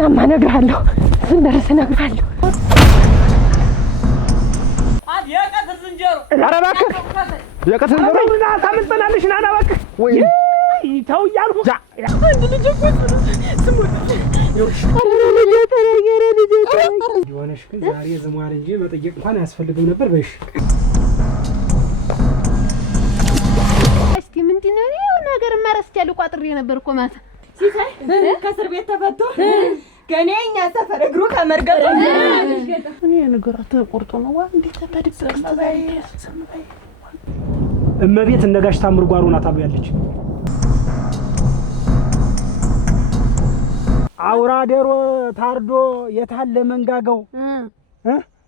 ናማ እነግርሃለሁ ስንደርስ እነግርሃለሁ የቀትር ዝንጀሮ ኧረ እባክህ የቀትር ዝንጀሮ ምን ታመጣናለሽ ና እባክህ ወይ ተው እያልኩህ አንድ ልጅ እኮ ስሙት ሆነሽ ግን ዛሬ ዝሟል እንጂ መጠየቅ እንኳን አያስፈልግም ነበር በይሽ እስቲ ምንድን ነው ነገር ማረስቻለሁ ቋጥሬ ነበር እኮ ማታ ሲሳይ ከእስር ቤት ተፈቶ ገኔ እኛ ሰፈር እግሩ ከመርገጡ እኔ ነገራት ተቆርጦ ነው እንዴት ተደብቀ ሰማይ እመቤት እነጋሽ ታምር ጓሮ ናት አሉ ያለች አውራ ደሮ ታርዶ የታለ መንጋጋው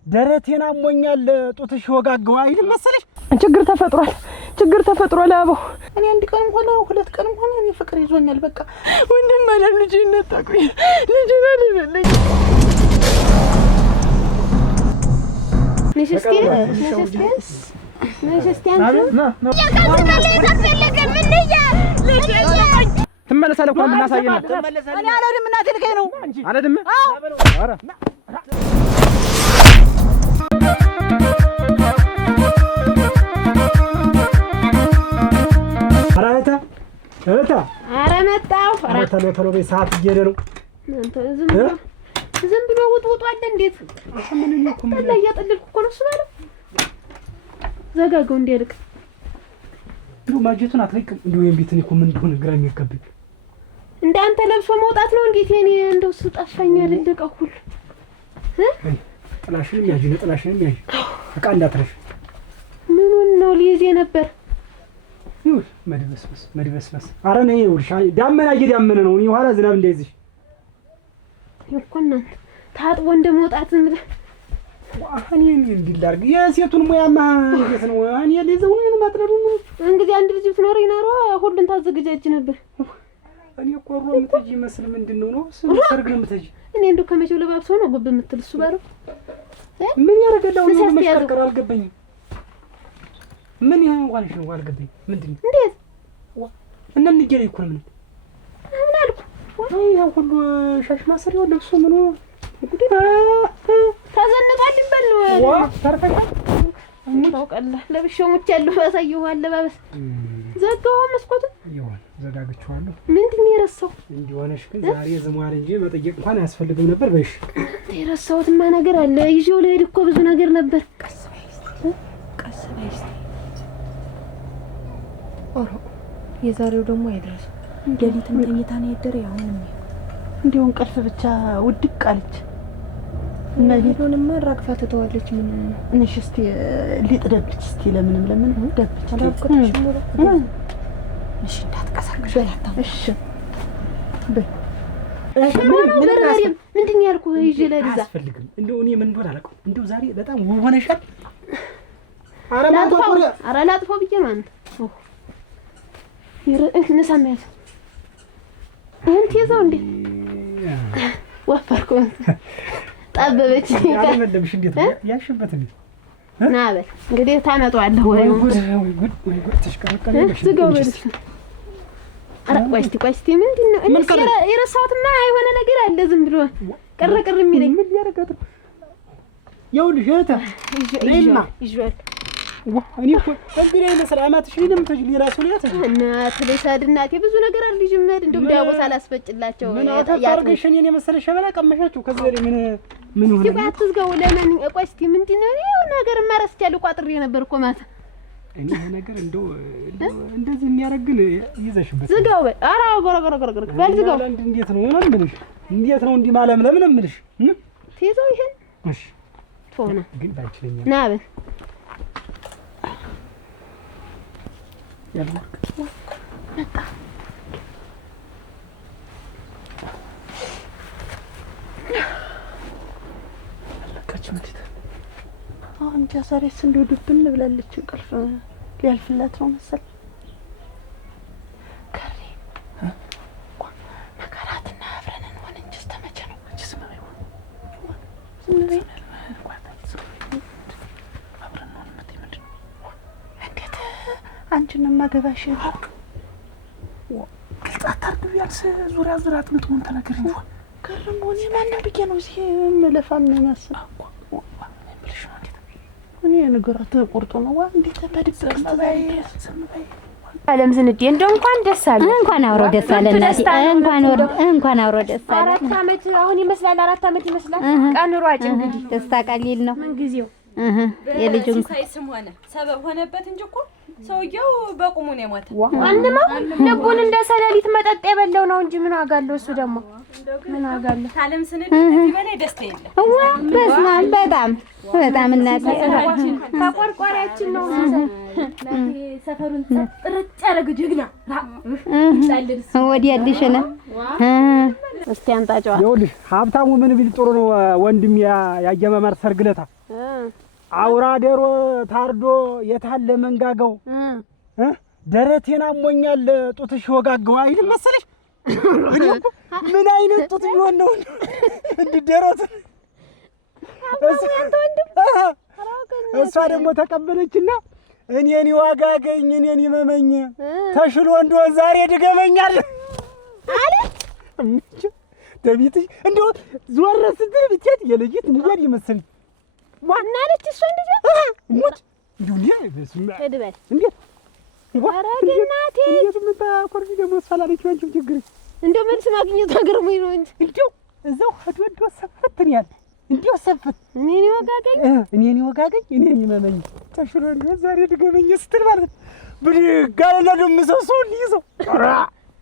ደረቴን አሞኛል ጡትሽ ወጋጋው አይደል መሰለሽ ችግር ተፈጥሯል አበው እኔ አንድ ቀን እንኳን ሁለት ቀን እንኳን እኔ ፍቅር ይዞኛል በቃ ወንድም አለም ልጅ ነጣቁኝ ልጅ ነልልኝ ነሽስቲ ትመለሳለህ እኮ እናሳየና እኔ አልሄድም እናቴ ልከኝ ነው አልሄድም ኧረ እህታ ኧረ መጣሁ ኧረ ተሎ በይ ሰዓት እየሄደ ነው ዝም ብሎ ውጥውጡ አለ እንዴት ጠላ እያጠለልኩ እኮ ነው እሱ ማለት ዘጋገው እንዲያልቅ እንደው ማጀቱን አትለቅም እንደው የቤትን እኮ ምን እንደሆነ ግራ የሚያጋባኝ እንደ አንተ ለብሶ መውጣት ነው እንዴት የኔ እንደው ስጣፋኛ ልደቀው ሁሉ ጥላሽንም ያዥ ነጥላሽንም ያዥ በቃ እንዳትረሽ ምኑን ነው ሊይዜ ነበር ይሁን መድበስበስ ኧረ ነይ ይኸውልሽ ዳመና እየዳመነ ነው እኔ ኋላ ዝናብ እንዳይዝሽ እኮ እናንተ ታጥቦ እንደመውጣት እኔ እንዲህ ላድርግ የሴቱን ሙያማ እንዴት ነው እኔ ልይዘው ነው ማጥረዱ ነው እንግዲህ አንድ ልጅ ብትኖር ይኖር ሁሉን ታዘገጃጅ ነበር እኔ ቆሮ የምትሄጂ መስል ምንድነው ነው ሰርግ ነው የምትሄጂ እኔ እንደው ከመቼው ለባብሰው ነው ጉብ የምትል እሱ ባለው ምን ያረጋለው ነው መሽከርከር አልገባኝም ምን ያንዋልሽ ነው አልገባኝ ምንድነው እንዴት እና ንገረኝ እኮ ምን አልኩ ያው ሁሉ ሻሽ ማሰሪያው ለብሶ ምን ተዘንጧል ይበል ነው ዋ ተርፈሻ ታውቃለህ ለብሼው ሙች ያለው ያሳየው አለባበስ ዘጋው መስኮቱ ይሁን ዘጋግቼዋለሁ ምንድነው የረሳው እንዲሆነሽ ግን ዛሬ ዝሟል እንጂ መጠየቅ እንኳን አያስፈልግም ነበር በይሽ የረሳሁትማ ነገር አለ ይዤው ልሄድ እኮ ብዙ ነገር ነበር ቀስ በይ ኦሮ የዛሬው ደግሞ አይደረስ ሌሊትም ተኝታ ነው ያደረ ያው እንዲሁን ቀልፍ ብቻ ውድቅ አለች እነዚህንማ ራግፋ ተተዋለች ምን እንሽ እስቲ ሊጥ ደብች እስቲ ለምን ደብች አላውቅሽ ሞራ እሺ እንዳትቀሳቅሽ እሺ በይ ምንድን ያልኩህ ይዤ ለዛ አያስፈልግም እንደው እኔ ምን እንደሆነ አላውቅም እንደው ዛሬ በጣም ውብ ሆነሻል ኧረ ላጥፋው ብዬሽ ነው አንተ ነሳሚያት ይሄን ትይዘው እንዴ ወፈርኩ ጠበበች ያለመደብሽ እንዴት ያሽበት እንዴ ና በል እንግዲህ ታመጣዋለህ ወይ ጉድ ተሽከረከረሽ ዝጋው በልሽ ኧረ ቆይ እስቲ ምንድነው እኔ የረሳሁትማ የሆነ ነገር አለ ዝም ብሎ ቅር የሚለኝ ምን ያረጋት ይኸውልሽ እህታ ነይማ ይዤዋል እኔ እኮ እንግዲህ ለሰላማትሽ ምንም ተጅሊ ራሱ ነው ያተ እናት ለሳድናቴ ብዙ ነገር አለ ጅመድ እንደው ዳቦስ አላስፈጭላቸው ያርገሽ እኔ መሰለሽ ሸበላ ቀመሻችሁ ከዚህ ላይ ምን ሆነ ሲቋ አትዝጋው ለምን ቆይ እስቲ ምንድነው ነገር ማረስቻለሁ ቋጥሬ ነበር እኮ ማታ እኔ ነገር እንደው እንደዚህ የሚያረግል ይዘሽበት ዝጋው በል ኧረ ጎረጎረጎረጎረ በል ዝጋው እንዴት ነው ምንምልሽ እንዴት ነው እንዲህ ማለም ለምን እምልሽ ትይዘው ይሄን እሺ ቶና ግን ባይችልኝ ና በል ያለው መጣ ለካች ምትት አሁን ጃሳሬስ እንደው ድብን ብላለች እንቅልፍ ሊያልፍላት ነው መሰል ከሪ ነገራትና አብረን እንሆን እንጂ ተመቸ ነው እንጂ ስማይ አብረን ነው ምንድነው እንዴት አንቺን ማገባሽ ግልጽ አታርጉ ያልስ ዙሪያ ጥምጥሙን ተናገር እንጂ ከረሞኔ ማን ብዬ ነው እዚህ መለፋም ነው ማሰብ እኔ ነገራት ቆርጦ ነው እንዴት ተደብቀስ ተባይ አለም ዝንዴ እንደው እንኳን ደስ አለ እንኳን አብሮ ደስ አለ እናቴ እንኳን አብሮ ደስ አለ 4 አመት አሁን ይመስላል 4 አመት ይመስላል ቀን ሯጭ እንግዲህ ደስታ ቀሊል ነው ምን ጊዜው የልጁን ሳይስም ሆነ ሰበብ ሆነበት እንጂ እኮ ሰውየው በቁሙ ነው የሞተው አንማ ልቡን እንደ ሰለሊት መጠጥ የበለው ነው እንጂ ምን ዋጋለው እሱ ደግሞ ምን ዋጋለው ታለም ስንል እዚህ በላይ ደስታ የለም በስማም በጣም እናቴ ተቆርቋሪያችን ነው እናቴ ሰፈሩን ጥርጥ ያረግ ጀግና ወዲያልሽ ነው እስቲ አንጣጫው ይኸውልሽ ሀብታሙ ምን ቢል ጥሩ ነው ወንድም ያየመማር ሰርግለታ አውራ ዶሮ ታርዶ የታለ መንጋጋው ደረቴን አሞኛል ጡትሽ ወጋጋው አይደል መሰለሽ ምን አይነት ጡት ቢሆን ነው እንዴ ደረቱ እሷ ደግሞ ተቀበለችና እኔን ይዋጋገኝ እኔን ይመመኝ ተሽሎ እንዶ ዛሬ ድገመኛል አለች ደቢትሽ እንደው ዞር ስትል ብቻት የለጅት ንገር ይመስል ዋናለች እሷ እንደዛ ሞት ዱንያ በስማ ተድበል እንዴ ወራገናቴ እንዴት ምታኮርጂ ደግሞ ሰላለች ወንጭ ችግር እንደው መልስ ማግኘት አገርሞኝ ነው እንጂ እንደው እዛው ሀድወዶ ሰፈትኛል እንደው ሰፈት እኔን ይወጋገኝ እኔን ይመመኝ ተሽሎ እንዶ ዛሬ ድገመኝ ስትል ማለት ብድጋለና ደም ሰው ሊይዘው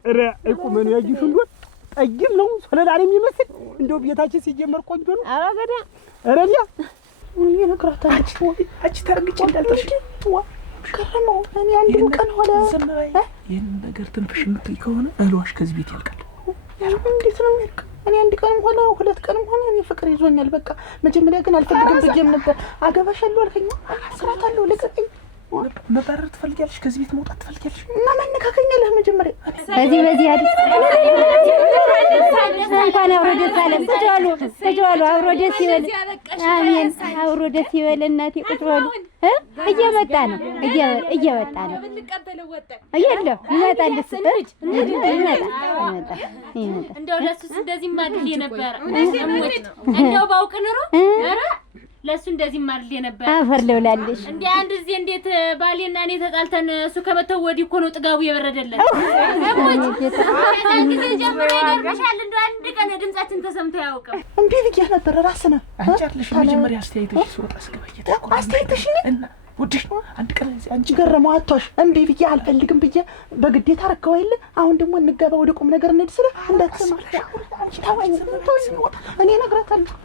ኧረ እቁመን ያጅሽ እንዶ ጠይም ነው ሰለላለም ይመስል እንደው ቤታችን ሲጀመር ቆንጆ ነው አራገዳ አረኛ ምን ይነግራታለች አጭ ተርግጭ እንዳልተሽ ከረመው እኔ አንድ ቀን ሆነ ይሄን ነገር ትንፍሽ የምትል ከሆነ እህልዋሽ ከዚህ ቤት ያልቃል እንዴት ነው የሚልክ እኔ አንድ ቀንም ሆነ 2 ቀንም ሆነ እኔ ፍቅር ይዞኛል በቃ መጀመሪያ ግን አልፈልግም ብዬም ነበር አገባሻለሁ አልከኝ አስራታለሁ ልቀቀኝ መባረር ትፈልጊያለሽ ከዚህ ቤት መውጣት ትፈልጊያለሽ እና ማነካከኛለህ መጀመሪያ በዚህ አይደል እንኳን አብሮ ደስ አለ ቁጭ በሉ አብሮ ደስ ይበል አሜን አብሮ ደስ ይበል እናቴ ቁጭ በሉ እየመጣ ነው እንቀበለው ወጣ አይደለም ይመጣል እንደው ለሱስ እንደዚህ ማድል የነበረ እንደው ባውቅ ኑሮ ኧረ ለሱ እንደዚህ ማድል የነበረ አፈር ልብላለሽ እንዴ አንድ እዚህ እንዴት ባሌና እኔ ተጣልተን እሱ ከመተው ወዲህ እኮ ነው ጥጋቡ የበረደለት ጊዜ ጀምሮ ይገርምሻል እንደው አንድ ቀን ድምጻችን ተሰምቶ ያውቀው እንዴ ብዬሽ ነበር ራስና አንቻለሽ መጀመሪያ አስተያየትሽ ሲወጣ ስገባየት አስተያየትሽ እና ወድሽ አንድ ቀን አንቺ ገረመው አጥቶሽ እንዴ ብዬሽ አልፈልግም ብዬ በግዴታ አረከው አይደል አሁን ደግሞ እንገባ ወደ ቁም ነገር እንሂድ ስለ እንዳትሰማሽ አንቺ ታዋኝ እኔ እነግራታለሁ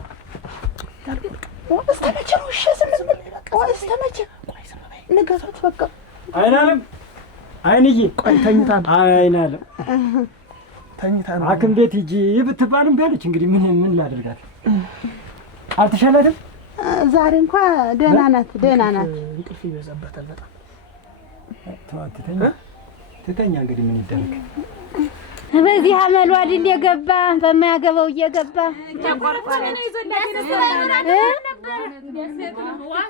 استمتع وش اسمه استمتع نقطت بقى አይናለም አይንዬ ቆይ ተኝታን አይናለም ተኝታን አክም ቤት ሂጂ ብትባልም ቢያለች እንግዲህ ምን ላደርጋት አልተሻላትም ዛሬ እንኳን ደህና ናት እንቅልፍ ይበዛበታል በጣም ትተኛ እንግዲህ ምን ይደረግ በዚህ አመሉ አይደል የገባ በማያገባው እየገባ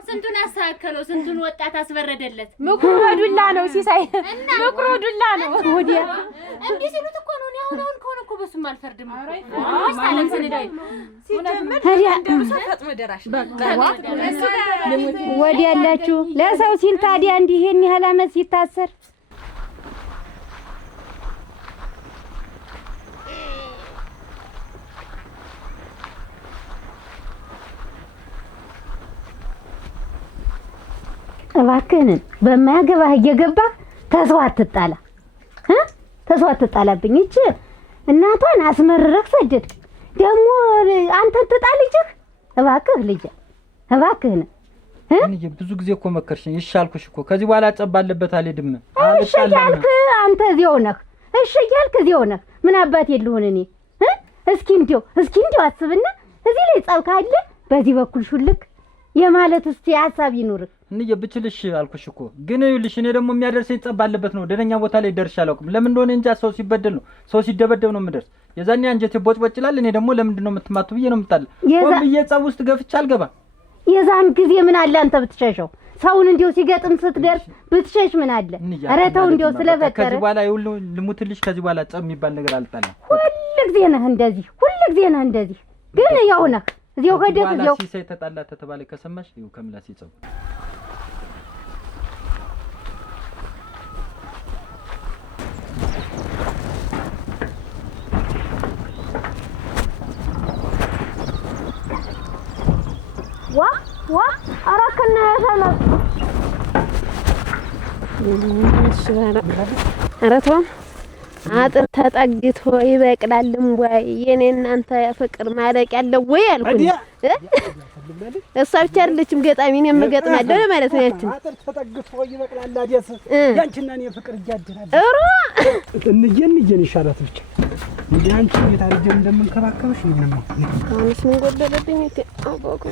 ስንቱን አሳከለው ስንቱን ወጣት አስበረደለት ምክሩ ዱላ ነው ሲሳይ ምክሩ ዱላ ነው ወዲያ እንዴ ሲሉት እኮ ነው አሁን ከሆነ እኮ በሱም አልፈርድም ታለም ስንዳይ ሲጀመር እንደምሰፈጥመ ደራሽ ወዲያ ያላችሁ ለሰው ሲል ታዲያ እንዲህ ይሄን ያህል አመት ሲታሰር እባክህን በማያገባህ እየገባህ ተስዋ አትጣላብኝ እቺ እናቷን አስመረረክ ሰደድክ ደግሞ አንተን ትጣልጅህ እባክህ ልጅ እባክህን እንዴ ብዙ ጊዜ እኮ መከርሽኝ ይሻልኩሽ እኮ ከዚህ በኋላ ጸባለበት አልሄድም እሺ ያልክ አንተ እዚያው ነህ እሺ ያልክ እዚያው ነህ ምን አባት የለሁን እኔ እስኪ እንዲው አስብና እዚህ ላይ ጸብ ካለ በዚህ በኩል ሹልክ የማለት እስቲ ሐሳብ ይኑርህ እንዴ ብችልሽ አልኩሽ እኮ ግን ይልሽ እኔ ደግሞ የሚያደርሰኝ ጸባለበት ነው ደረኛ ቦታ ላይ ደርሻለሁ ለምን እንደሆነ እንጃ ሰው ሲበደል ነው ሰው ሲደበደብ ነው ምድር የዛኔ አንጀቴ ቦጭቦጭ ይላል እኔ ደግሞ ለምን እንደሆነ የምትማቱ ብዬ ነው የምጣል ቆም ብዬ ጸብ ውስጥ ገፍቻ አልገባ የዛን ጊዜ ምን አለ አንተ ብትሸሸው ሰውን እንዲው ሲገጥም ስትደርስ ብትሸሽ ምን አለ ኧረ ተው እንዲው ስለፈጠረ ከዚህ በኋላ ይሁን ልሙትልሽ ከዚህ በኋላ ጸብ የሚባል ነገር አልጣለም ሁሉ ጊዜ ነህ እንደዚህ ሁሉ ጊዜ ነህ እንደዚህ ግን ያው ነህ እዚያው ሄደህ እዚያው ሲሳይ ተጣላ ተባለ ከሰማሽ ይኸው ከምላስ ይጸው ዋ አራከና ያሳላ አረቷ አጥር ተጠግቶ ይበቅላልም ወይ የኔ እናንተ ፍቅር ማለቅ ያለው ወይ አልኩኝ እሷ ብቻ አይደለችም ገጣሚ እኔም ገጥማለሁ ማለት ነው ያችን አጥር ተጠግቶ ይበቅላል አዲስ ያንቺና እኔ ፍቅር እያደራል እንየን ይሻላት ብቻ እንዴ አንቺ የታረጀ እንደምንከባከብሽ ምንም ነው አሁንስ ምን ጎደለብኝ አባኩ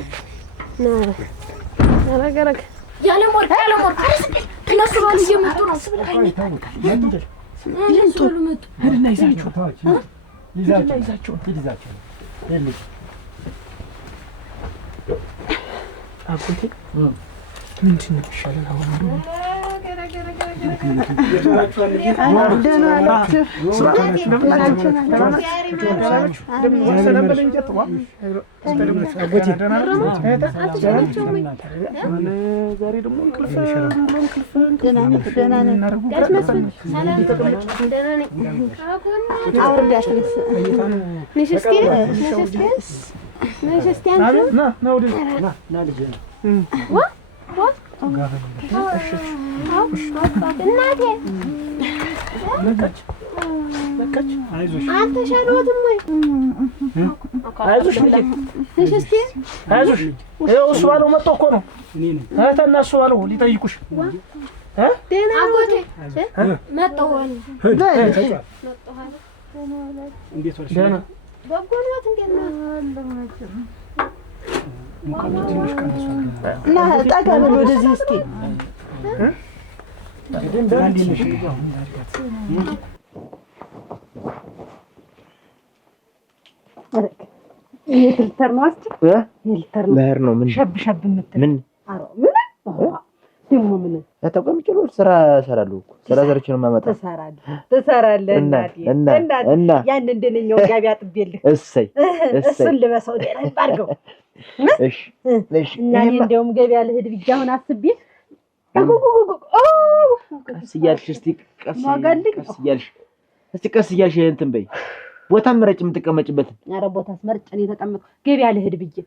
አረገረግ ያለ ሞር እነሱ ባል እየመጡ ነው ይንቶሉ መጡ ሄድና ይዛችሁ ሄድልኝ አቁንቴ ምንድን ነው ይሻላል አሁን እናቴ በቃች አይዞሽ አንተ ሻሎትም ወይ አይዞሽ እሺ አይዞሽ ይኸው እሱ ባለው መጥቶ እኮ ነው እኔ ነኝ እህትና እሱ ባለው ሊጠይቁሽ ደህና አጎቴ መጣሁ እንዴት ወልሽ ደህና በጎ ነው እንዴት ነው ሙቀቱ ትንሽ ቀንሷል እና ጠጋ በል ወደዚህ እስኪ የፊልተር ነው አስቲ የፊልተር ነው ለህር ነው ምን ሸብ የምትል ምን አሮ ምን ደግሞ ምን ተቀምጬ ነው ስራ እሰራለሁ እኮ ስራ ዘርቼ ነው የማመጣው ትሰራለህ እናቴ ያን እንደነኛው ጋቢ አጥቤልህ እሰይ እሱን ልበሰው ደህና ይባርገው እሺ እና እኔ እንደውም ገበያ ልሄድ ብዬ አሁን አስቤ ቀስ እያልሽ እስቲ ቀስ እያልሽ እስቲ ቀስ እያልሽ እንትን በይ ቦታ መረጭ የምትቀመጭበት ኧረ ቦታ አስመርጭ እኔ ተቀመጥኩ ገበያ ልሄድ ብዬ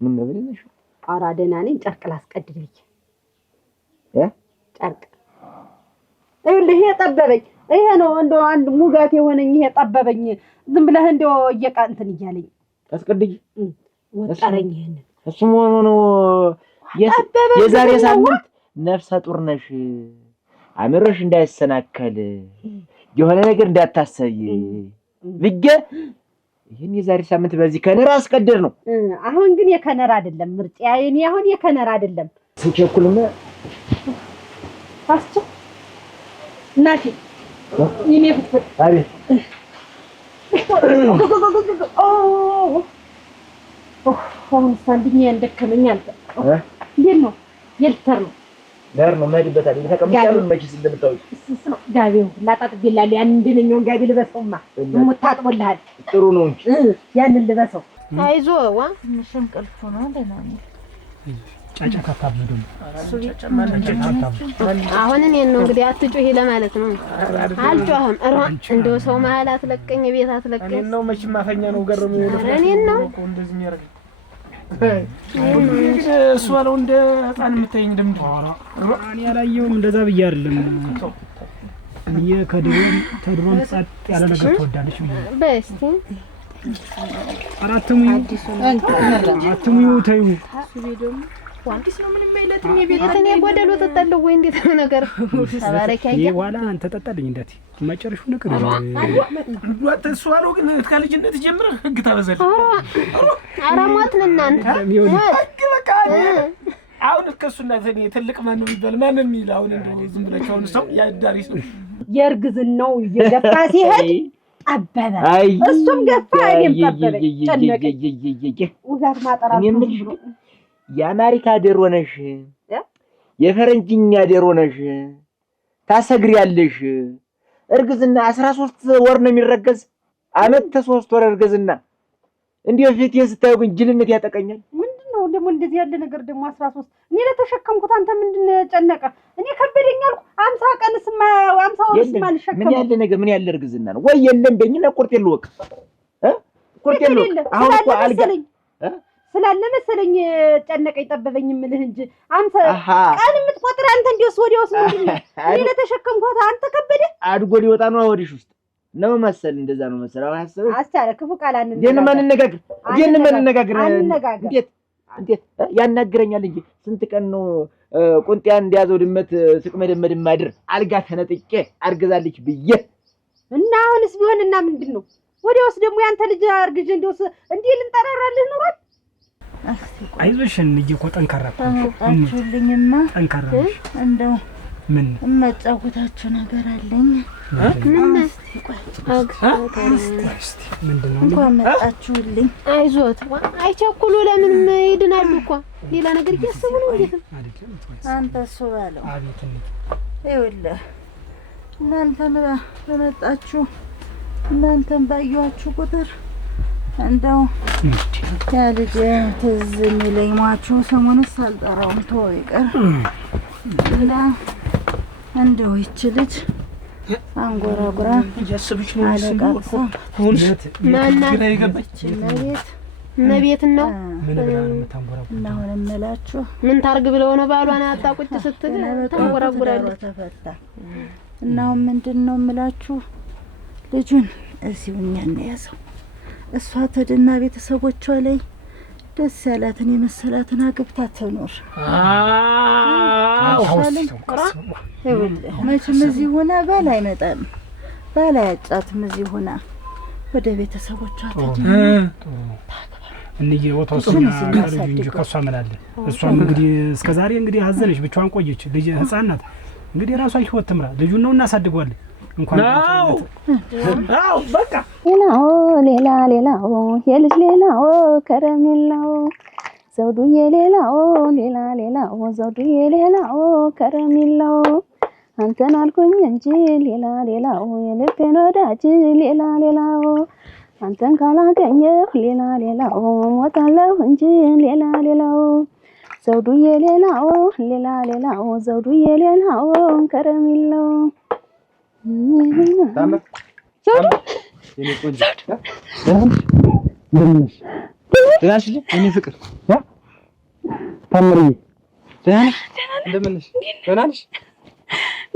ምን ነው ብለሽ ኧረ ደህና ነኝ ጨርቅ ላስቀድድ ብዬ ጨርቅ ይኸውልህ ይሄ ጠበበኝ ይሄ ነው እንደው አንድ ሙጋት የሆነኝ ይሄ ጠበበኝ ዝም ብለህ እንደው እንትን እያለኝ አስቀድጂ ወጣረኝ ይሄን እሱ ሆኖ ነው የዛሬ ሳምንት ነፍሰ ጡር ነሽ አምሮሽ እንዳይሰናከል የሆነ ነገር እንዳታሰይ ብዬ ይሄን የዛሬ ሳምንት በዚህ ከነራ አስቀድር ነው አሁን ግን የከነራ አይደለም ምርጫዬ እኔ አሁን የከነራ አይደለም ስንቸኩልማ አስቸ እናቴ እኔ ፍቅር አቤት አሁን ሳንድኛ እንደከመኝ አልተ እንዴት ነው የልተር ነው ለህር ነው መሄድበታል ተቀምጫለሁ መችስ እንደምታውቂ ጋቢው ላጣጥብላል ያን እንደነኛው ጋቢ ልበሰውማ ሙታጥቦልሃል ጥሩ ነው እንጂ ያንን ልበሰው አይዞህ ዋ እንቅልፍ ነው ደህና ነኝ ጫጫታ ታብዙ ደም አሁን እኔን ነው እንግዲህ አትጮሂ ለማለት ነው አልጮህም እንደው ሰው መሀል አትለቀኝ ቤት አትለቀኝ እኔን ነው መቼም ማፈኛ ነው ገረሙ እኔን ነው እንደዚህ የሚያደርግ እሱ ባለው እንደ ህፃን የምታየኝ እንደምንድን ነው እኔ ያላየሁም እንደዛ ብዬ አይደለም እኔ ከድሮም ጸጥ ያለ ነገር ትወዳለች በስቲ አራተሙ ተይው አዲስ ነው ምንም አይለትም የቤት እኔ ጎደሎ ተጠለው ወይ እንዴት ነው ነገር ተባረካይ ይዋላ አንተ ተጠጣልኝ እንዳት ማጨርሹ ነገር ዱአት እሱ አለው ግን ከልጅነት ጀምረህ ህግ ታበዛለህ አራማትን እናንተ ህግ በቃ አሁን ከሱና ዘኔ ትልቅ ማን ነው ይባል ማን የሚል አሁን እንደው ዝም ብለህ አሁን ሰው ያዳሪስ ነው የርግዝናው እየገፋ ሲሄድ አበበ እሱም ገፋ እኔም ጠበበኝ ጨነቀኝ ውዛት ማጠራት ነው የአሜሪካ ዶሮ ነሽ የፈረንጅኛ ዶሮ ነሽ ታሰግሪያለሽ እርግዝና 13 ወር ነው የሚረገዝ አመት 3 ወር እርግዝና እንዲሁ ፊቴን ስታዩ ግን ጅልነት ያጠቀኛል። ምንድነው ደግሞ እንደዚህ ያለ ነገር ደግሞ 13 እኔ ለተሸከምኩት አንተ ምንድነው ጨነቀ? እኔ ከበደኝ አልኩ 50 ቀንስ 50 ወርስ ማልሸከም ምን ያለ ነገር ምን ያለ እርግዝና ነው ወይ? የለም በእኝና ቁርጤን ልወቅ ቁርጤን ልወቅ። አሁን እኮ አልጋ ስላለ መሰለኝ ጨነቀኝ ጠበበኝ የምልህ እንጂ አንተ ቀን የምትቆጥር አንተ እንዲወስ ወዲያውስ ምንድነው? እኔ ለተሸከምኩት አንተ ከበደ አድጎ ሊወጣ ነው ወዲሽ ውስጥ ነው መሰል። እንደዛ ነው መሰል። አሁን አሰበ አስቻለ ክፉ ቃል አንነጋገር እንዴት ያናግረኛል እንጂ ስንት ቀን ነው ቁንጤያን እንደያዘው ድመት ስቅመደመድ ማድር አልጋ ተነጥቄ አርግዛለች ብዬ እና አሁንስ ቢሆንና ምንድነው? ወዲያውስ ደግሞ ያንተ ልጅ አርግጅ እንደውስ እንዴ ልንጠራራልህ ኖሯል። አይዞሽ እንጂ እኮ ጠንካራ አጣችሁልኝማ ጠንካራሽ እንደው ምን መጫወታችሁ ነገር አለኝ። እስቲ ምንድነው? እንኳን መጣችሁልኝ። አይዞት አይቸኩሉ። ለምን ይድናሉ እኮ ሌላ ነገር እያሰቡ ነው። እንዴት አንተ እሱ ባለው አቤት እንዴ! ይኸውልህ እናንተን በመጣችሁ እናንተን ባየኋችሁ ቁጥር እንደው ያ ልጅ ትዝ የሚለኝ ሟቹ ሰሞኑን ሳልጠራውም ተወው ይቀር እና እንደው ይህች ልጅ አንጎራጉራ እያሰብሽ ነው አለቃቅሳ እመቤት ነው እና አሁን እምላችሁ ምን ታርግ ብለው ነው ባሏን አጣ ቁጭ ስትል ታንጎራጉራለች። ተፈታ እና አሁን ምንድን ነው እምላችሁ ልጁን እዚሁ እኛ እንያዘው። እሷ ተድና ቤተሰቦቿ ላይ ደስ ያላትን የመሰላትን አግብታ ትኖር። መቼም እዚህ ሆና ባል አይመጣም፣ ባል አያጫትም። እዚህ ሆና ወደ ቤተሰቦቿ ተድና እንዬ ወተውስና ልጅ እንጂ ከሷ ምን አለ? እሷም እንግዲህ እስከዛሬ እንግዲህ ሀዘነች፣ ብቻዋን ቆየች። ልጅ ህፃን ናት። እንግዲህ ራሷ ህይወት ትምራ። ልጁን ነው እናሳድጓለን። እንኳን አው በቃ ሌላው የልጅ ሌላው ከረሜላው ዘውዱዬ ሌላው ሌላው ዘውዱዬ ሌላው ከረሜላው አንተን አልኩኝ እንጂ ሌላው የልቤን ወዳጅ ሌላው አንተን ካላገኘሁ ሌላው ሞታለሁ እንጂ ሌላው ዘውዱዬ ሌላው ዘውዱዬ ሌላው ከረሜላው ታመጥ የኔ ቆንጆ ደህና ነሽ? የኔ ፍቅር ታምርዬ ደህና ነሽ? እንደምን ነሽ? ደህና ነሽ?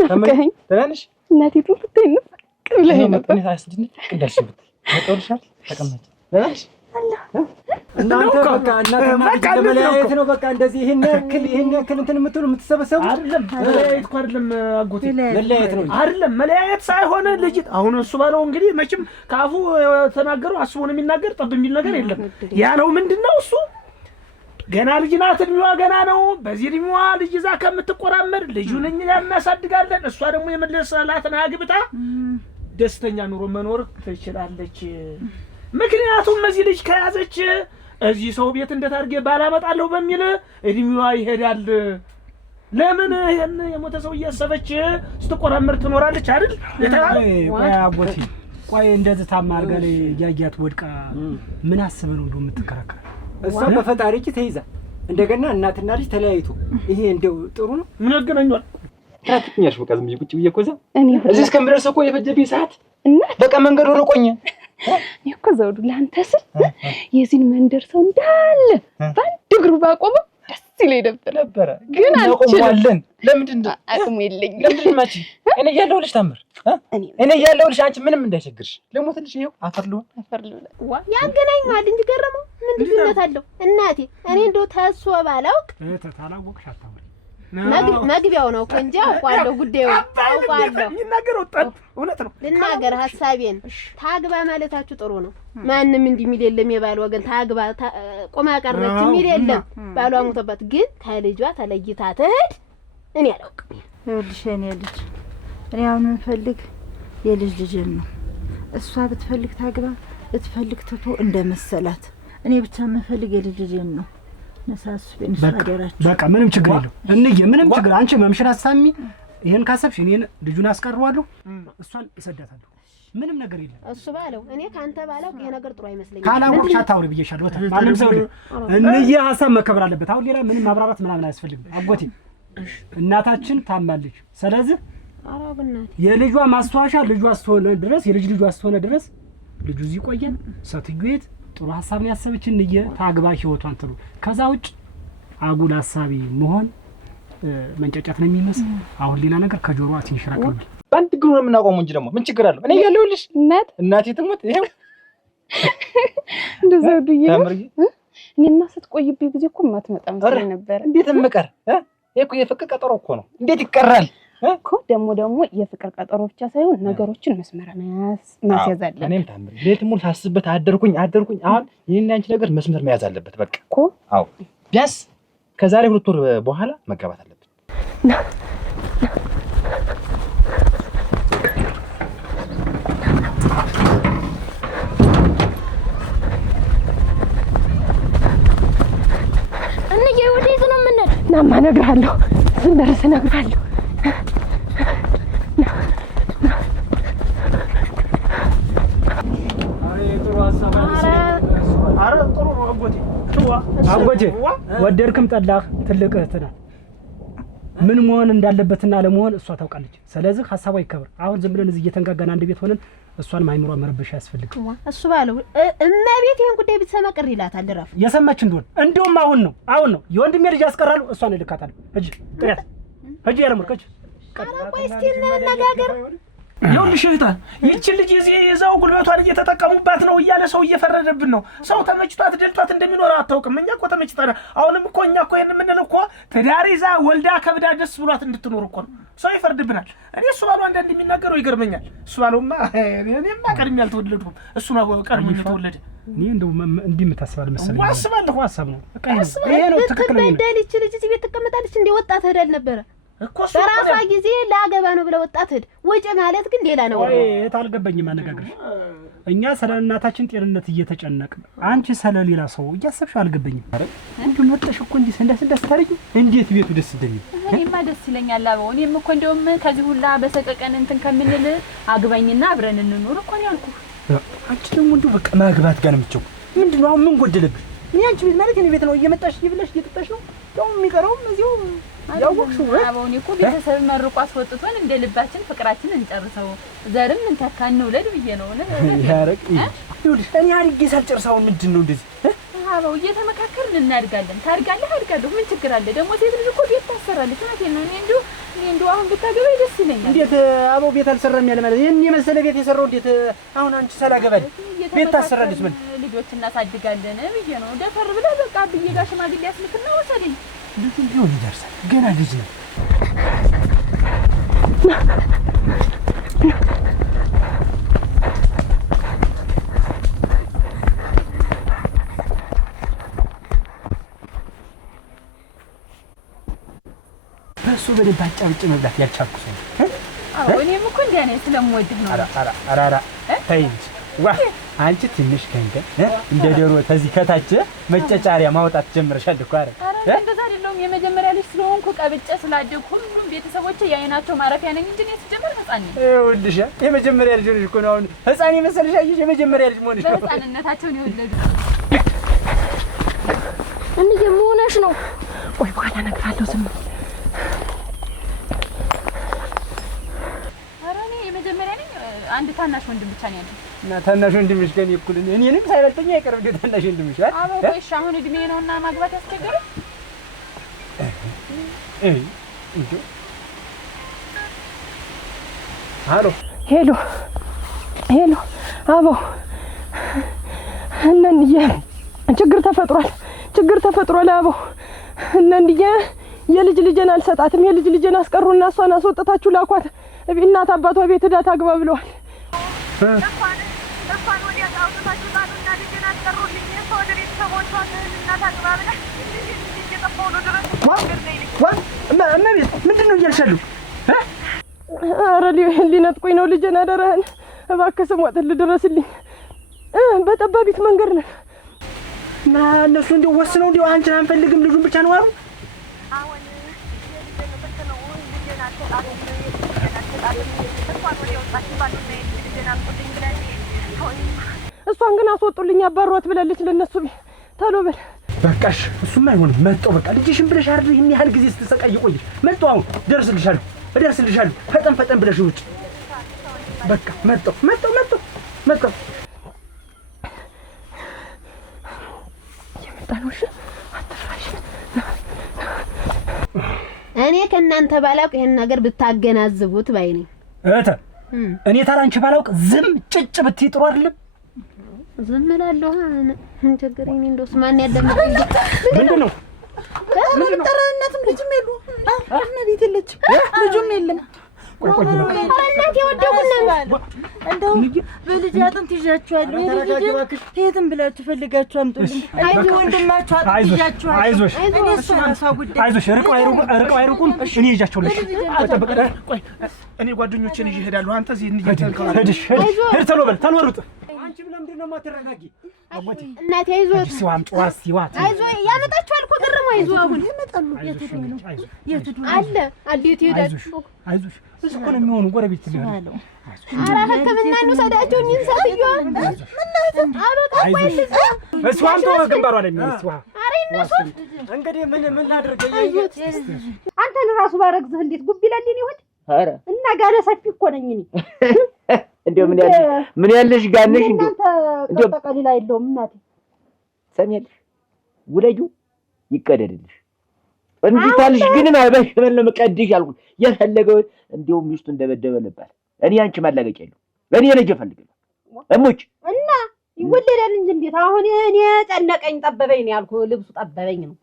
ታምርዬ ደህና ነሽ? እናቴ ትንሽ ቅብለህ ነበር እንዳልሽበት ተቀውልሻል። ተቀመጭ። ደህና ነሽ? እናንተ በቃ እናንተ ለመለያየት ነው። በቃ እንደዚህ ይሄን ያክል እንትን የምትሉ የምትሰበሰቡ አይደለም። መለያየት እኮ አይደለም አጎቴ፣ መለያየት ነው አይደለም። መለያየት ሳይሆን ልጅ አሁን እሱ ባለው እንግዲህ መቼም ካፉ ተናገረው አስቦ ነው የሚናገር። ጠብ የሚል ነገር የለም። ያለው ምንድነው እሱ ገና ልጅ ናት፣ እድሜዋ ገና ነው። በዚህ እድሜዋ ልጅ ይዛ ከምትቆራመድ ልጁን እኛ እናሳድጋለን። እሷ ደግሞ የመለሰላትን አግብታ ደስተኛ ኑሮ መኖር ትችላለች። ምክንያቱም እዚህ ልጅ ከያዘች እዚህ ሰው ቤት እንዴት አድርጌ ባላመጣለሁ በሚል እድሜዋ ይሄዳል። ለምን ይሄን የሞተ ሰው እያሰበች ስትቆራመር ትኖራለች አይደል? ቆይ አጎቴ፣ ቆይ እንደዚህ ታማ አልጋ ላይ ያያት ወድቃ ምን አስበህ ነው እንደው የምትከራከር? እሷ በፈጣሪ እጅ ተይዛ እንደገና እናትና ልጅ ተለያይቶ ይሄ እንደው ጥሩ ነው? ምን ያገናኛል? ታጥኛሽ በቃ ዝም ብዬ ቁጭ ብዬ እኮ እዚህ እስከምደርስ እኮ የፈጀብኝ ሰዓት በቃ መንገድ ርቆኝ እኔ እኮ ዘውዱ ለአንተ ስል የዚህን መንደር ሰው እንዳለ በአንድ እግሩ ባቆመ ደስ ይለኝ ነበረ። ግን አልችልም። ለምንድን ነው አቅሙ የለኝም። ለምንድን ነው ማቺ? እኔ እያለሁልሽ ታምር፣ እኔ እያለሁልሽ አንቺ ምንም እንዳይቸግርሽ። ልሞትልሽ ይኸው አፈር ልሆን ያገናኛል እንጂ ገረመው ምን ልዩነት አለው? እናቴ እኔ እንደው ተስሶ ባላውቅ ታላወቅሽ አታምሪ። መግቢያው ነው እኮ እንጂ አውቃለሁ፣ ጉዳዩ አውቃለሁ። ይናገር ወጣት እውነት ነው። ልናገር ሐሳቤን ታግባ ማለታችሁ ጥሩ ነው። ማንም እንዲህ የሚል የለም። የባል ወገን ታግባ ቆማ ቀረች የሚል የለም። ባሏ ሞተባት ግን ከልጇ ተለይታ ትሄድ እኔ አላውቅም። ይኸውልሽ የእኔ ልጅ እኔ አሁን የምፈልግ የልጅ ልጅን ነው። እሷ ብትፈልግ ታግባ ብትፈልግ ትቶ እንደመሰላት እኔ ብቻ የምፈልግ የልጅ ልጅን ነው። በቃ ምንም ችግር የለው እንዬ፣ ምንም ችግር አንቺ መምሽን አሳሚ። ይሄን ካሰብሽ እኔን ልጁን አስቀርዋለሁ፣ እሷን እሰዳታለሁ። ምንም ነገር የለም። እሱ ባለው እኔ ካንተ ባለው ይሄ ነገር ጥሩ አይመስለኝም። ካላወቅሽ አታውሪ ብዬሻለሁ። ማንም ሰው እንዬ ሀሳብ መከበር አለበት። አሁን ሌላ ምንም ማብራራት ምናምን አያስፈልግም። አጎቴ እናታችን ታማለች። ስለዚህ የልጇ ማስተዋሻ ልጇ እስከሆነ ድረስ የልጅ ልጇ እስከሆነ ድረስ ልጁ እዚህ ቆየን። ሴትዮዋ ጥሩ ሀሳብ ነው ያሰበች። እንዬ ታግባ ህይወቷን ትሉ። ከዛ ውጭ አጉል ሀሳቢ መሆን መንጨጨት ነው የሚመስል። አሁን ሌላ ነገር ከጆሮዋ ትንሽራቀል። በአንድ ግሩ ነው የምናቆመው እንጂ ደግሞ ምን ችግር አለው? እኔ ያለሁልሽ እናቴ ትሙት ይሄው እንደዛው ዱዬ እኔማ ስትቆይብኝ ጊዜ እኮ ማትመጣም ስለኝ ነበር። እንዴት እምቀር ይሄ እኮ የፍቅር ቀጠሮ እኮ ነው። እንዴት ይቀራል እኮ ደግሞ የፍቅር ቀጠሮ ብቻ ሳይሆን ነገሮችን መስመር ማስያዝ አለበት። እኔም ታምሪ ቤት ሙሉ ሳስብበት አደርኩኝ። አሁን ይሄን አንቺ ነገር መስመር መያዝ አለበት በቃ እኮ። አዎ ቢያንስ ከዛሬ 2 ወር በኋላ መጋባት አለበት። እንዬ ወዴት ነው የምንሄድ? ናማ እነግርሃለሁ፣ ስንደርስ እነግርሃለሁ። አጎቴ ወደድክም ጠላህ ትልቅ እህት ናት። ምን መሆን እንዳለበትና ለመሆን እሷ ታውቃለች። ስለዚህ ሀሳቧ ይከበር። አሁን ዝም ብለን እዚህ እየተንጋጋን አንድ ቤት ሆነን እሷን ማይምሯ መረበሽ ያስፈልጋል። እሱ ባለው እመቤት ይሄን ጉዳይ ብትሰማ ቅር ይላታል። እረፍ የሰማች እንደውም አሁን ነው የወንድሜ ልጅ ያስቀራሉ። እሷን እልካታለሁ። እጅ ጥያት እጅ ያለሙርከች ቆይ እስኪ እንነጋገር። ይኸውልሽ እህታ ይህችን ልጅ የዛው ጉልበቷን እየተጠቀሙባት ነው እያለ ሰው እየፈረደብን ነው። ሰው ተመችቷት ደልቷት እንደሚኖር አታውቅም። እኛ እኮ ተመችቷል። አሁንም እኮ እኛ እኮ ይሄን የምንለው እኮ ትዳር ይዛ ወልዳ ከብዳ ደስ ብሏት እንድትኖር እኮ ነው። ሰው ይፈርድብናል። እኔ እሱ ባለው አንዳንድ የሚናገረው ይገርመኛል። እሱ ባለውማ እኔማ ቀድሜ አልተወለድኩም። እሱ ነው ቀድሞ የተወለደ። እኔ እንደው እንዲህ የምታስባል መሰለኝ። አስባለሁ። ሀሳብ ነው በቃ ይሄ ነው ትክክል ነው። እንደልጅ ልጅ እዚህ ቤት ትቀመጣለች እንደ ወጣት ሄዳል ነበረ እኮ በራሷ ጊዜ ላገባ ነው ብለ ወጣት ሄድ ወጪ ማለት ግን ሌላ ነው። ወይ ታልገባኝም አነጋግርሽ። እኛ ስለ እናታችን ጤንነት እየተጨነቅን አንቺ ስለ ሌላ ሰው እያሰብሽ አልገባኝም። አረ እንዴ መጣሽ እኮ እንዴ እንደስ ታረጊ እንዴት ቤቱ ደስ እንደሚል እኔማ ደስ ይለኛል። አባው እኔም እኮ እንደውም ከዚህ ሁላ በሰቀቀን እንትን ከምንል አግባኝና አብረን እንኖር እኮ ነው ያልኩ። አንቺ ደግሞ እንደው በቃ ማግባት ጋር ነው የምትጨው። ምንድነው አሁን ምን ጎደለብሽ? እኔ አንቺ ቤት ማለት እኔ ቤት ነው እየመጣሽ ይብለሽ እየጠጣሽ ነው። ያው የሚቀረው እዚሁ ያውቁሽው አባው እኔ እኮ ቤተሰብ መርቆ አስወጥቶን እንደ ልባችን ፍቅራችንን እንጨርሰው ዘርም እንተካን ነው ለድ ብዬ ነው ያረቅ ይኸውልሽ እኔ አድርጌ ሳልጨርሳው ምንድነው እንደዚህ አባው እየተመካከርን እናድጋለን። ታድጋለህ አድጋለሁ ምን ችግር አለ? ደግሞ ሴት ልጅ እኮ ቤት ታሰራለች። እውነቴን ነው። እኔ እንደው አሁን ብታገባኝ ደስ ይለኛል። እንዴት አባው ቤት አልሰራም ያለ ማለት ይሄን የመሰለ ቤት የሰራው እንዴት አሁን አንቺ ሳላገባኝ ቤት ታሰራለች ማለት ልጆች እናሳድጋለን ብዬ ነው። ደፈር ብለህ በቃ ብዬ ጋር ሽማግሌ ያስልክና ወሰደኝ። ልጅ ሊሆን ይደርሳል። ገና ልጅ ነው። በሱ በደንብ አጫውጭ መብላት ያልቻልኩ ሰው አዎ እኔም እኮ እንዲያ ነኝ ስለምወድህ ነው። አራ ተይ እንጂ ዋ አንቺ ትንሽ ከንገ እንደ ዶሮ ተዚህ ከታች መጨጫሪያ ማውጣት ጀምረሻል እኮ አይደል? እንደዛ አይደለም። የመጀመሪያ ልጅ ስለሆንኩ ቀብጬ ስላደግኩ ሁሉም ቤተሰቦቼ ያይናቸው ማረፊያ ነኝ እንጂ ነው ሲጀመር ህፃን ነኝ። ይኸውልሽ የመጀመሪያ ልጅ ነሽ እኮ ነው። አሁን ህፃን የመሰለሽ አየሽ? የመጀመሪያ ልጅ መሆንሽ ነው። ህፃንነታቸው ነው የወለዱ። እንዴ መሆንሽ ነው? ቆይ በኋላ እነግርሃለሁ። ዝም አንድ ታናሽ ወንድም ብቻ ነው ያለው። እና ታናሽ ወንድምሽ ከኔ እኩል እኔንም ሳይበልጠኝ አይቀርም። እንደ ታናሽ ወንድምሽ አይደል? አዎ እሺ። አሁን እድሜ ነውና ማግባት ያስቸገረ እንዴ? ሄሎ አቦ እናንዬ ችግር ተፈጥሯል አቦ እናንዬ የልጅ ልጄን አልሰጣትም። የልጅ ልጄን አስቀሩና እሷን አስወጣታችሁ ላኳት። እናት አባቷ ቤት ሄዳ ታግባ ብለዋል። እሷን ወዲያ አውጥታችሁ ባሉና ልጄን አስቀሩልኝ። ሰው ወደ ቤተሰቦቿን እናት አግባ ብላ እየጠፋሁ ነው ድረስ እመቤት ምንድን ነው እያልሻለሁ? ኧረ ሊነጥቁኝ ነው ልጄን። አደረህን እባክህ ስሞትልህ ድረስልኝ። በጠባቢት መንገድ ነን እና እነሱ እንዲያው ወስነው እንዲያው አንቺን አንፈልግም ልጁን ብቻ ነው አሉ። አሁን ልጄን አልሰጣትም እሷን ወዲያ አውጥታችሁ ባሉና ልጄን አምጡልኝ ብላለች። እሷን ግን አስወጡልኝ አባሯት ብላለች ለነሱ ቶሎ በል በቃሽ እሱም አይሆንም መጣው በቃ ልጅሽን ብለሽ አይደል ይሄን ያህል ጊዜ ስትሰቃይ ቆይሽ መጣው አሁን ደርስልሻለሁ ፈጠን ብለሽ ውጭ በቃ መጣው የመጣነውሽ አትፍራሽ እኔ ከእናንተ ባላውቅ ይሄን ነገር ብታገናዝቡት ባይ ነኝ እኔ ታላንቺ ባላውቅ ዝም ጭጭ ብትይ ጥሩ አይደለም ዝም እላለሁ እንጀገረኝ እንደውስ ማን ያደምጠኝ ምንድነው ምን ተራነትም ልጅም የሉ እመቤት የለችም ልጅም የለም እናት የወደቁና እንደው በልጅ አጥንት ይዣችኋለሁ የትም ብላችሁ ፈልጋችሁ አምጡልኝ አይዞ ወንድማችሁ አጥንት ይዣችኋለሁ አይዞሽ እኔ እሱ ራሷ ጉዳይ አይዞሽ ርቀው አይሩቁም እኔ ይዣቸዋለሁ ቆይ እኔ ጓደኞቼን ይዤ እሄዳለሁ አንተ እዚህ እንጀተልከው ሄድ ቶሎ በል ሩጥ አንቺም ለምንድን ነው የማትረጋጊ አባቴ እናቴ አይዞት ሲዋም ጨዋስ ሲዋት አይዞ ያመጣችኋል እኮ ግርማ አይዞ አሁን ይመጣሉ የት ሄዱ አለ የት ሄዳችሁ አይዞሽ እሱ እኮ ነው የሚሆኑ ጎረቤት ሊሆን ኧረ ሕክምና እንውሰዳቸው እኚህን ሰትዮ አበቃ ቆይ እሷም ተው ግንባሯ ላይ ነው እሷ ኧረ እነሱ እንግዲህ ምን ላድርግ አንተን ራሱ ባረግዝህ እንዴት ጉብ ይላል ይሁን ኧረ እና ጋለ ሰፊ እኮ ነኝ እኔ እንደው ምን ያለሽ ጋነሽ እንደው ተጠቀሊላ የለውም እናቴ ሰሚያለሽ ውለጁ ይቀደድልሽ እንዲታልሽ ግን አይበሽ ለመቀድሽ ያልኩት የፈለገው እንደው ሚስቱ እንደበደበ ነበር እኔ አንቺ ማላገጭ የለው እኔ ልጅ ፈልግልኝ እሙች እና ይወለዳል እንጂ እንዴት አሁን እኔ ጨነቀኝ ጠበበኝ ነው ያልኩ ልብሱ ጠበበኝ ነው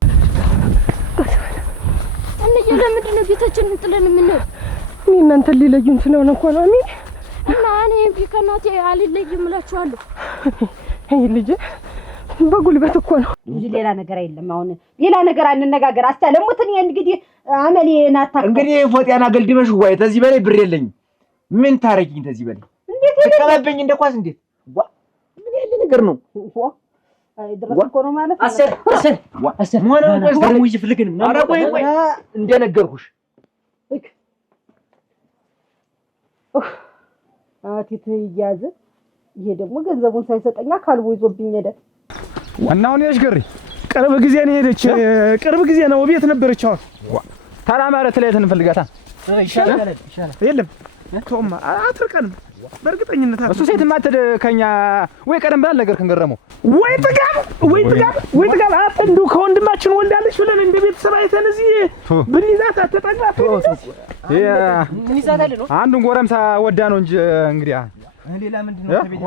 እንዴ ለምንድን ነው ቤታችንን ጥለን የምንሄድ እኔ እናንተ ሊለዩን ስለሆነ እኮ ነው አሚን እና እኔ ቢከናቴ አልለይም እላችኋለሁ አይ ልጅ በጉልበት እኮ ነው እንጂ ሌላ ነገር አይደለም አሁን ሌላ ነገር አንነጋገር አስቻለሙት እኔ እንግዲህ አመሌና ታከ እንግዲህ ፎጤና ገልድመሽ ወይ ተዚህ በላይ ብር የለኝም ምን ታረጊኝ ተዚህ በላይ እንዴት ተቀበበኝ እንደኳስ እንዴት ምን ያለ ነገር ነው አይ ድረስ እኮ ነው ማለት አሰር ሞነ ቆይ ደግሞ ይፍልግን ኧረ ቆይ እንደነገርኩሽ አቲት ይያዝ ይሄ ደግሞ ገንዘቡን ሳይሰጠኛ ካልቦ ይዞብኝ ሄደ ዋናውን ያሽገሪ ቅርብ ጊዜ ነው ሄደች ቅርብ ጊዜ ነው ቤት ነበረች አሁን ታራ ማለት ላይ እንፈልጋታ ይሻላል የለም ቶማ አትርቀንም በእርግጠኝነት እሱ ሴት ማተደ ከኛ ወይ ቀደም ብላ ነገር ከንገረመው ወይ ጥጋብ አጥንዱ ከወንድማችን ወልዳለች ብለን እንደ ቤተሰብ አይተን እዚህ ብንይዛት አትጠጋት እንይዛታለን ነው አንዱን ጎረምሳ ወዳ ነው እንጂ እንግዲህ ሌላ ምንድነው ተቤት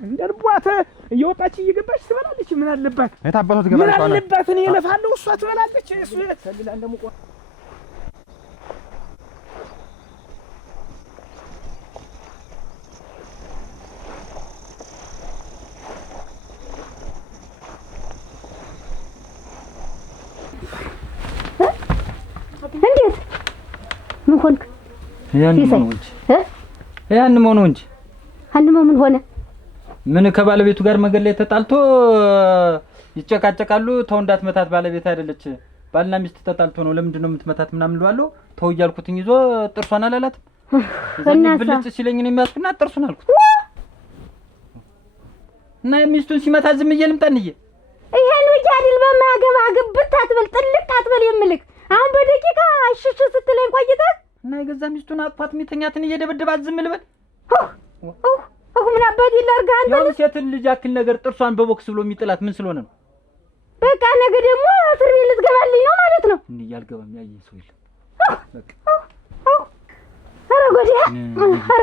እንደልቧት እየወጣች እየገባች ትበላለች ምን አለባት የታባቷ ትገባለች ምን አለባት እኔ እለፋለሁ እሷ ትበላለች እሱ ሰልላ እንደሙቆ እንዴት ምን ሆንክ ያን ሞኖ እንጂ አንመው ምን ሆነ ምን ከባለቤቱ ጋር መንገድ ላይ ተጣልቶ ይጨቃጨቃሉ ተው እንዳትመታት ባለቤት አይደለች ባልና ሚስት ተጣልቶ ነው ለምንድን ነው የምትመታት ምናምን ልዋለው ተው ይያልኩትኝ ይዞ ጥርሷን አላላት እና ብልጭ ሲለኝ ነው የሚያስኩና ጥርሱን አልኩት እና ሚስቱን ሲመታ ዝም እየልምጣንዬ ይሄን ወጃዲል በማያገባ ግብት አትበል ጥልቅ አትበል የምልክ አሁን በደቂቃ እሽሽ ስትለኝ ቆይተህ እና የገዛ ሚስቱን አቅፋት ሚተኛትን እየደበደባት ዝም ልበል ምን አባቴ ላርጋ አንተ ያው ሴት ልጅ አክል ነገር ጥርሷን በቦክስ ብሎ የሚጥላት ምን ስለሆነ ነው በቃ ነገ ደግሞ እስር ቤት ልትገባልኝ ነው ማለት ነው እኔ ያልገባም ያየኝ ሰው የለም በቃ ኧረ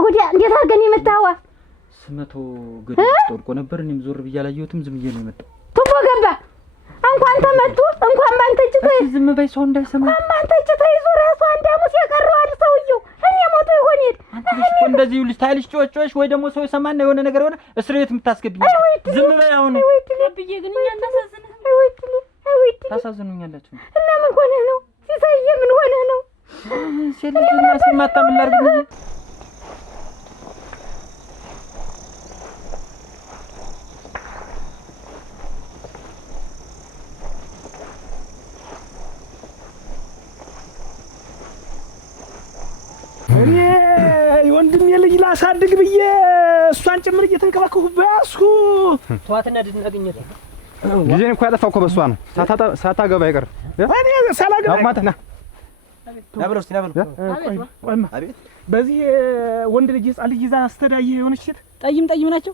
ጎዲያ እንዴት አድርገን የመጣዋ ስመቶ ገደል ተወርቆ ነበር እኔም ዞር ብዬ አላየሁትም ዝም ብዬ ነው የመጣው ቱቦ ገባ እንኳን ተመቱ እንኳን ባንተጭ ተይ ዝም በይ ሰው እንዳይሰማ እንኳን ባንተጭ ተይ ዞር ያሱ አንዳሙስ የቀረዋል ሰውየው እኔ ሞቶ ይሆን ሄድ እንደዚህ ይልሽ ታይልሽ ጮጮሽ ወይ ደግሞ ሰው ሰማና የሆነ ነገር ሆነ እስር ቤት የምታስገብኝ ዝም በይ አሁን ብዬ ግን እኛ ታሳዝኑኛላችሁ እና ምን ሆነ ነው ሲሳየ ምን ሆነ ነው ሲልጅና ሲማታ ምን ላድርግ ብዬ እኔ ወንድም የልጅ ላሳድግ ብዬ እሷን ጭምር እየተንከባከብኩ በያዝኩ ተዋትና ድናገኘት ጊዜን እኮ ያጠፋው እኮ በሷ ነው። ሳታገባ አይቀር እኔ ሳላገባ ማተና ናብለው እስቲ ናብለው አቤት በዚህ ወንድ ልጅ ህፃን ልጅ ይዛ አስተዳየ የሆነች ሴት ጠይም ናቸው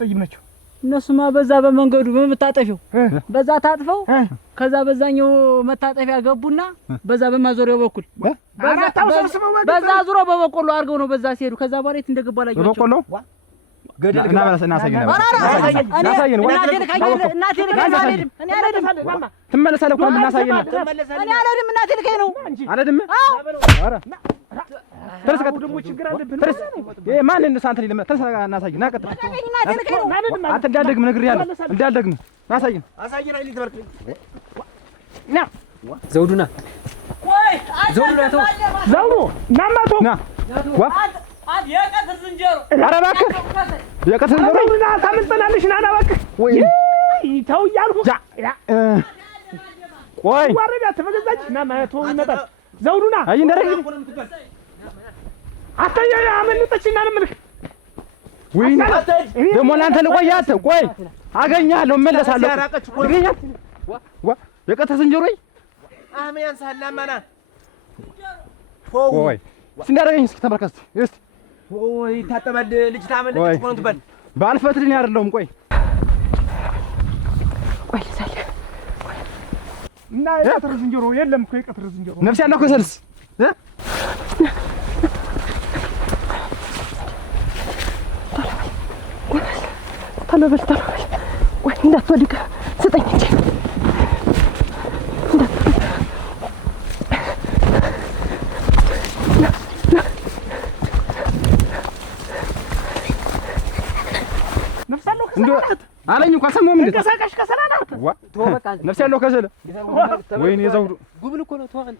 ጠይም ናቸው። እነሱማ በዛ በመንገዱ በመታጠፊያው በዛ ታጥፈው ከዛ በዛኛው መታጠፊያ ገቡና በዛ በማዞሪያው በኩል በዛ ዙሮ በበቆሎ አድርገው ነው በዛ ሲሄዱ ከዛ በኋላ የት እንደገቡ አላየኋቸውም። በበቆሎ ገደል እና በለስ እናሳየን ትመለሳለህ እኮ እናሳየን እኔ አልሄድም እናቴ ልከኝ ነው አልሄድም ኧረ ተርስ ማን እንደው ሳንተ ሊለማ ተርስ እናሳየን ናቀጥ አንተ እንዳልደግም ነግሬሃለሁ እንዳልደግም እናሳየን አይልኝ ተበርክ ና ዘውዱና ቆይ ዘውዱ ናማቶ ና ዋ የቀትር ዝንጀሮ ኧረ እባክህ የቀትር ዝንጀሮ ና ታምልጠናለሽ ና እባክህ ወይ ተው እያልኩህ ቆይ ዋረዳ ተፈገዛች ና ማቶ ይመጣል ዘውዱና አይ እንደረግ አታያ አመልጠችና ነው ምልክ ወይ ደሞ እናንተ ልቆያት ቆይ አገኛለሁ እመለሳለሁ ይገኛል ዋ የቀትር ዝንጀሮ አህመያን ሳላማና ቆይ ሲንዳረገኝ እስኪ ተመልከት እስቲ ወይ ታጠበል ልጅ ታመለጠች ቆንት በል ባልፈትልኝ አይደለም ቆይ ልሳለ እና የቀትር ዝንጀሮ የለም እኮ የቀትር ዝንጀሮ ነፍስ ያለው ከሰልስ ቶሎ በል ወይ እንዳትወድቅ ስጠኝ እንጂ አለኝ እንኳን ሰማሁም እንዴ ተንቀሳቃሽ ከሰላናት ነፍስ ያለው ከሰለ ወይኔ ዘውዱ ጉብል እኮ ነው ተዋንት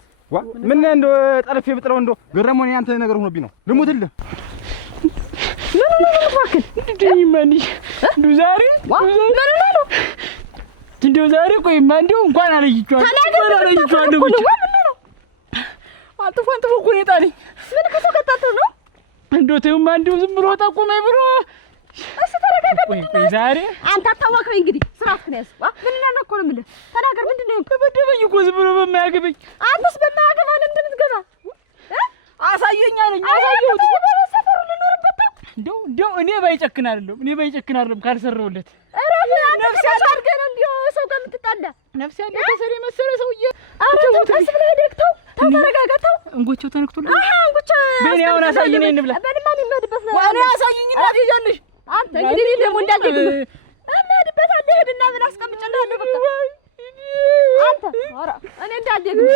ምን እንደው ጠልፌ ብጥለው እንደው ገረሞኝ ያንተ ነገር ሆኖብኝ ነው ልሙትልህ እባክህ እንደዚህ እንደው ዛሬ እንደው ዛሬ ቆይማ እንደው እንኳን አለይቻለሁ አጥፎ እኮ ነው የጣለኝ ምን ከሰው ከታተው ነው እንደው ተይውማ እንደው ዝም ብሎ ጠቁመኝ ብሎ እሺ ተረጋጋ። ቆይ ዛሬ አንተ አታዋክበኝ እንግዲህ ስራህን ያዝ። ምን ነው እኮ ነው የምልህ ተናገር። ምንድን ነው ከበደበኝ እኮ ዝም ብሎ በማያገበኝ አንተስ በማያገባ ለምንድን የምትገባ አሳየኝ አለኝ አሳየሁት። ሰፈሩ ልኖርበት እንደው እኔ ባይጨክን አይደለም ካልሰራሁለት ነፍስ አድርገህ ነው እንዲሁ ሰው ጋር የምትጣላ ነፍስ ያለ ከሰሪ መሰለ ሰውዬ ተው ቀስ ብለህ ደግተው ተረጋጋ። ተው እንጎቻው ተነክቶልኝ እንጎቻ በእኔ አሁን አሳየኝ እንብላ በልማን ይመድበት ነው ዋኔ አሳየኝ እና ትይዣለሽ አንተ እንግዲህ ደግሞ እንዳልደግም እመድበት አለ ሄድና ምን አስቀምጨልሃለሁ በቃ አንተ ኧረ እኔ እንዳልደግም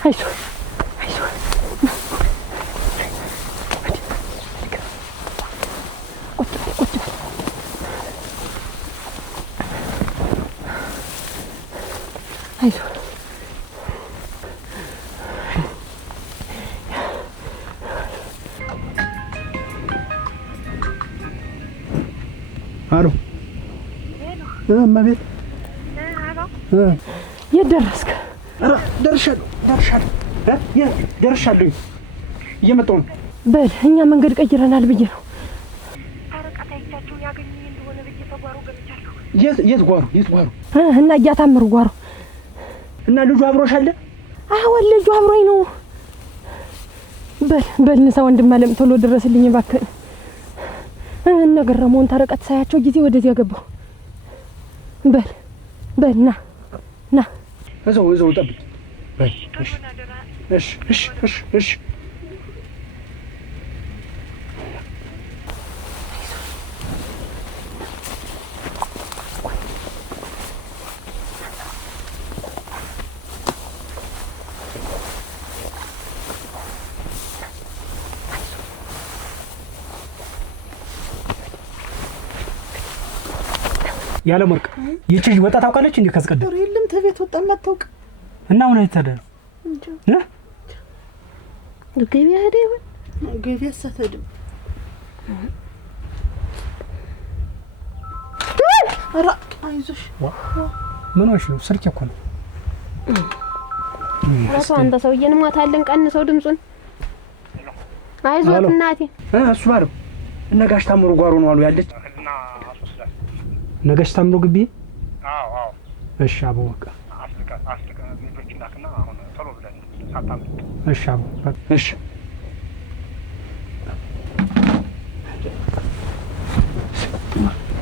አይዞህ አይዞህ አሎ እመቤት የት ደረስክ? ኧረ ደርሻለሁ እየመጣሁ ነው። በል እኛ መንገድ ቀይረናል ብዬ ነው። የት ጓሮ እና እያታምሩ ጓሮ እና ልጁ አብሮሽ አለ? አሁን ልጁ አብሮኝ ነው። በል ንሳ ወንድም አለም ቶሎ ድረስልኝ እባክህ። እነ ገረመውን ታረቀት ሳያቸው ጊዜ ወደዚያ ገባሁ። በል ና እዛው ጠብቅ። እሺ ያለ ወርቅ ይቺ ወጣ ታውቃለች እንዴ? ከስቀደም የለም ተቤት ወጣ ማታውቅ እና ምን አይተደር ገበያ ሄደ ይሆን? ገበያ ሳትሄድም ኧረ አይዞሽ። ምን ሆነሽ ነው? ስልኬ እኮ ነው። ራሱ አንተ ሰውዬ እንሞታለን። ቀንሰው ድምጹን። አይዞት እናቴ። እሱ ባለው እነጋሽ ታምሩ ጓሮ ነው አሉ ያለች። ነጋሽ ታምሩ ግቢ? አዎ አዎ። እሺ አቦ በቃ አስልቀ ልጆች እንዳክና አሁን ቶሎ ብለን ሳታም። እሺ አቦ እሺ።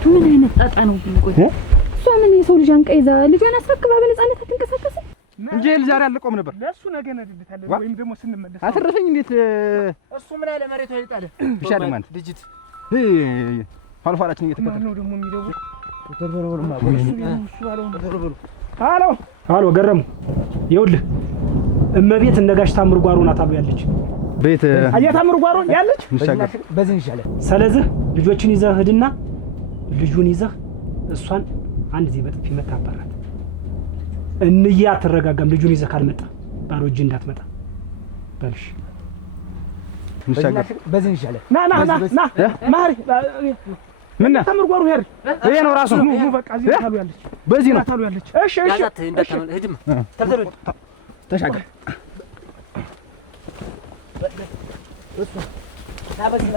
ምን አይነት ጣጣ ነው ግን? ቆይ እሷ ምን የሰው ልጅ አንቀ ይዛ ልጇን አስረክባ በነፃነት አትንቀሳቀስም እንጂ ዛሬ አልቆም ነበር። ለሱ ነገ ነድልታለን ወይም ደግሞ ስንመለስ አተረፈኝ። እንዴት እሱ ምን አለ መሬቱ ይጣለ ይሻል ማለት ልጅት ፋልፋላችን እየተከተለ ነው ደግሞ የሚደውል። አሎ ገረሙ፣ ይኸውልህ እመቤት እነጋሽ ታምሩ ጓሮ ናት አሉ ያለች። ቤት አያታምሩ ጓሮ ያለች በዚህ ይሻላል። ስለዚህ ልጆችን ይዘህ ሂድና ልጁን ይዘህ እሷን አንድ ዚህ በጥፊ መታባራት። እንያ አትረጋጋም። ልጁን ይዘህ ካልመጣ ባዶ እጅ እንዳትመጣ በልሽ። በዚህ ይሻላል። ና ማሪ ምን ታምሩ ጓሮ ሄር ይሄ ነው ራሱ። በቃ እዚህ ታሉ ያለች በዚህ ነው ታሉ ያለች። እሺ ያዛት እንዳታመል ሂድም ተልተል ተሻገር። እሱ ታበስና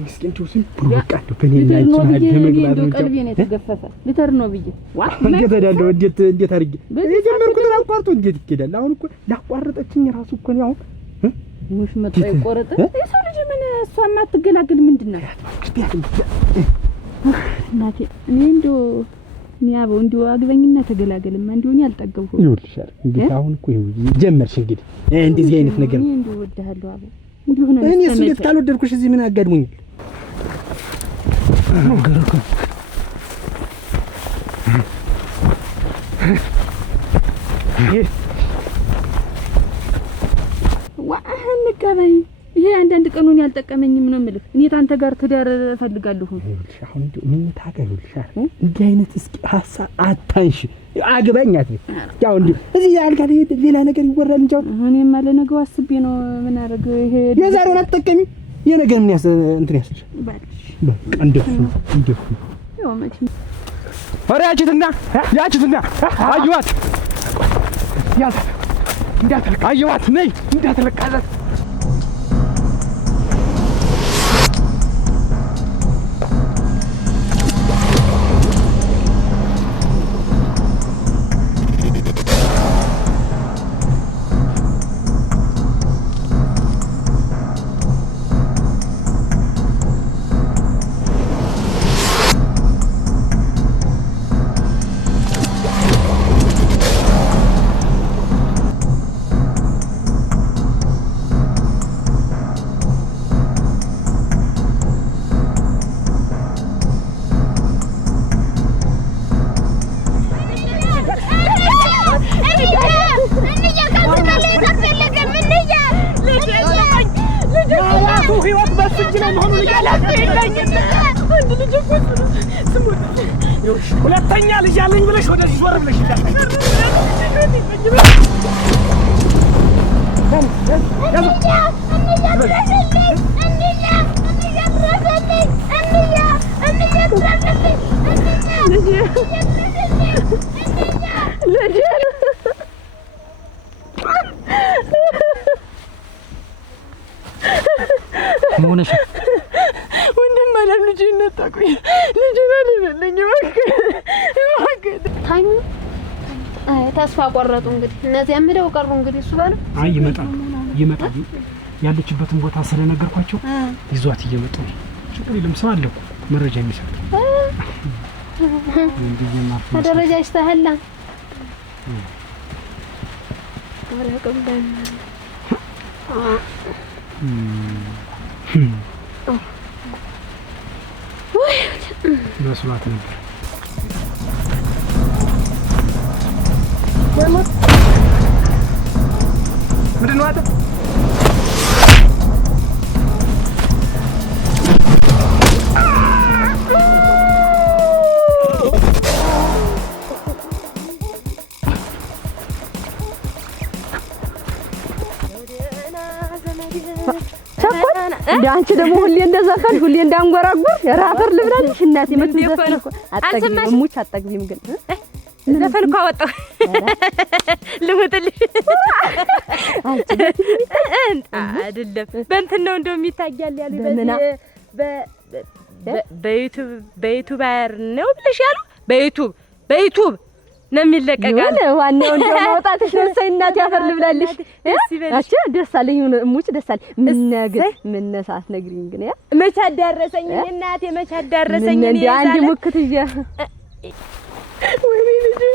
ምስኪን ቱስን ብሩቃቱ በኔና ይችላል ለመግባት ነው። ቀልቤ ነው የተገፈፈ ሊተር ነው ብዬ እንዴት ሄዳለሁ? እንዴት አድርጌ የጀመርኩትን አቋርጦ እንዴት ይኬዳል? አሁን እኮ ላቋርጠችኝ ራሱ እኮ ነው። አሁን ሙሽ መጣ ይቆረጥ የሰው ልጅ ምን እሷ ማትገላግል ምንድነው? እናቴ እኔ እንደው ሚያበው እንደው አግበኝና ተገላገልማ እንደው እኔ አልጠገብኩም። ይኸውልሻል እንግዲህ አሁን እኮ ጀመርሽ እንግዲህ እንደዚህ አይነት ነገር እኔ እንደው ወድሃለሁ አበ እንዲሁ ነው። እኔ እሱ እንዴት ካልወደድኩሽ እዚህ ምን አጋድሞኛል? ገረኩ ዋህን ቀበይ ይሄ አንዳንድ ቀኑን ያልጠቀመኝም ነው የምልህ። እኔ ታንተ ጋር ትዳር እፈልጋለሁ። አሁን እንደው ምን ታገሉልሻል? እንዲህ አይነት እስኪ ሀሳብ አታንሽ። አግባኛት ያው እንዴ እዚህ ያልካ ሌላ ነገር ይወራል እንጂ እኔማ ለነገው አስቤ ነው። ምን አረግ ይሄ የዛሬውን አትጠቀሚ የነገ ምን እንትን ያስልሽ ባልሽ በቃ እንደሱ ያው መቼ ወራያችሁትና ያችሁትና አዩዋት ያዝ እንዳትለቅ አዩዋት ነይ እንዳትለቃለት ሁለተኛ ልጅ አለኝ ብለሽ ወደዚህ ዞር ብለሽ ሆነሽ ወንድም አለም ልጅ ነጣቁኝ ልጅ አለልኝ ታኙ ተስፋ ቆረጡ። እንግዲህ እነዚያም ሄደው ቀሩ። እንግዲህ እሱ ባለው አይ ይመጣል ያለችበትን ቦታ ስለነገርኳቸው ይዟት እየመጡ ነው። ችግር የለም ሰው አለ እኮ መረጃ የሚሰጥ ደረጃ ይስተህላ ወሬ ቀብዳኝ መስሏት ነበር። ምንድን ነው አንተ? አንቺ ደግሞ ሁሌ እንደዘፈን ሁሌ እንዳንጎራጉር ራፈር ልብላለሽ እናቴ መጥተሽ እኮ አጠግቢም ሙች አጠግቢም ግን ዘፈን እኮ አወጣሁ ልሙትልሽ አይደለም በእንትን ነው እንደው የሚታያል ያለ በዩቲዩብ አር ነው ብለሻል በዩቲዩብ ነው የሚለቀቃል ዋናው እንደው ማውጣትሽ ነው እናቴ አፈር ልብላለሽ አቻ ደስ አለኝ ሙች ደስ አለኝ ምን ነገር ምን ነሳት ነግሪኝ ግን ያ መቻ ዳረሰኝ እናቴ መቻ ዳረሰኝ እኔ አንድ ሙክት ይያ ወይኔ ልጅ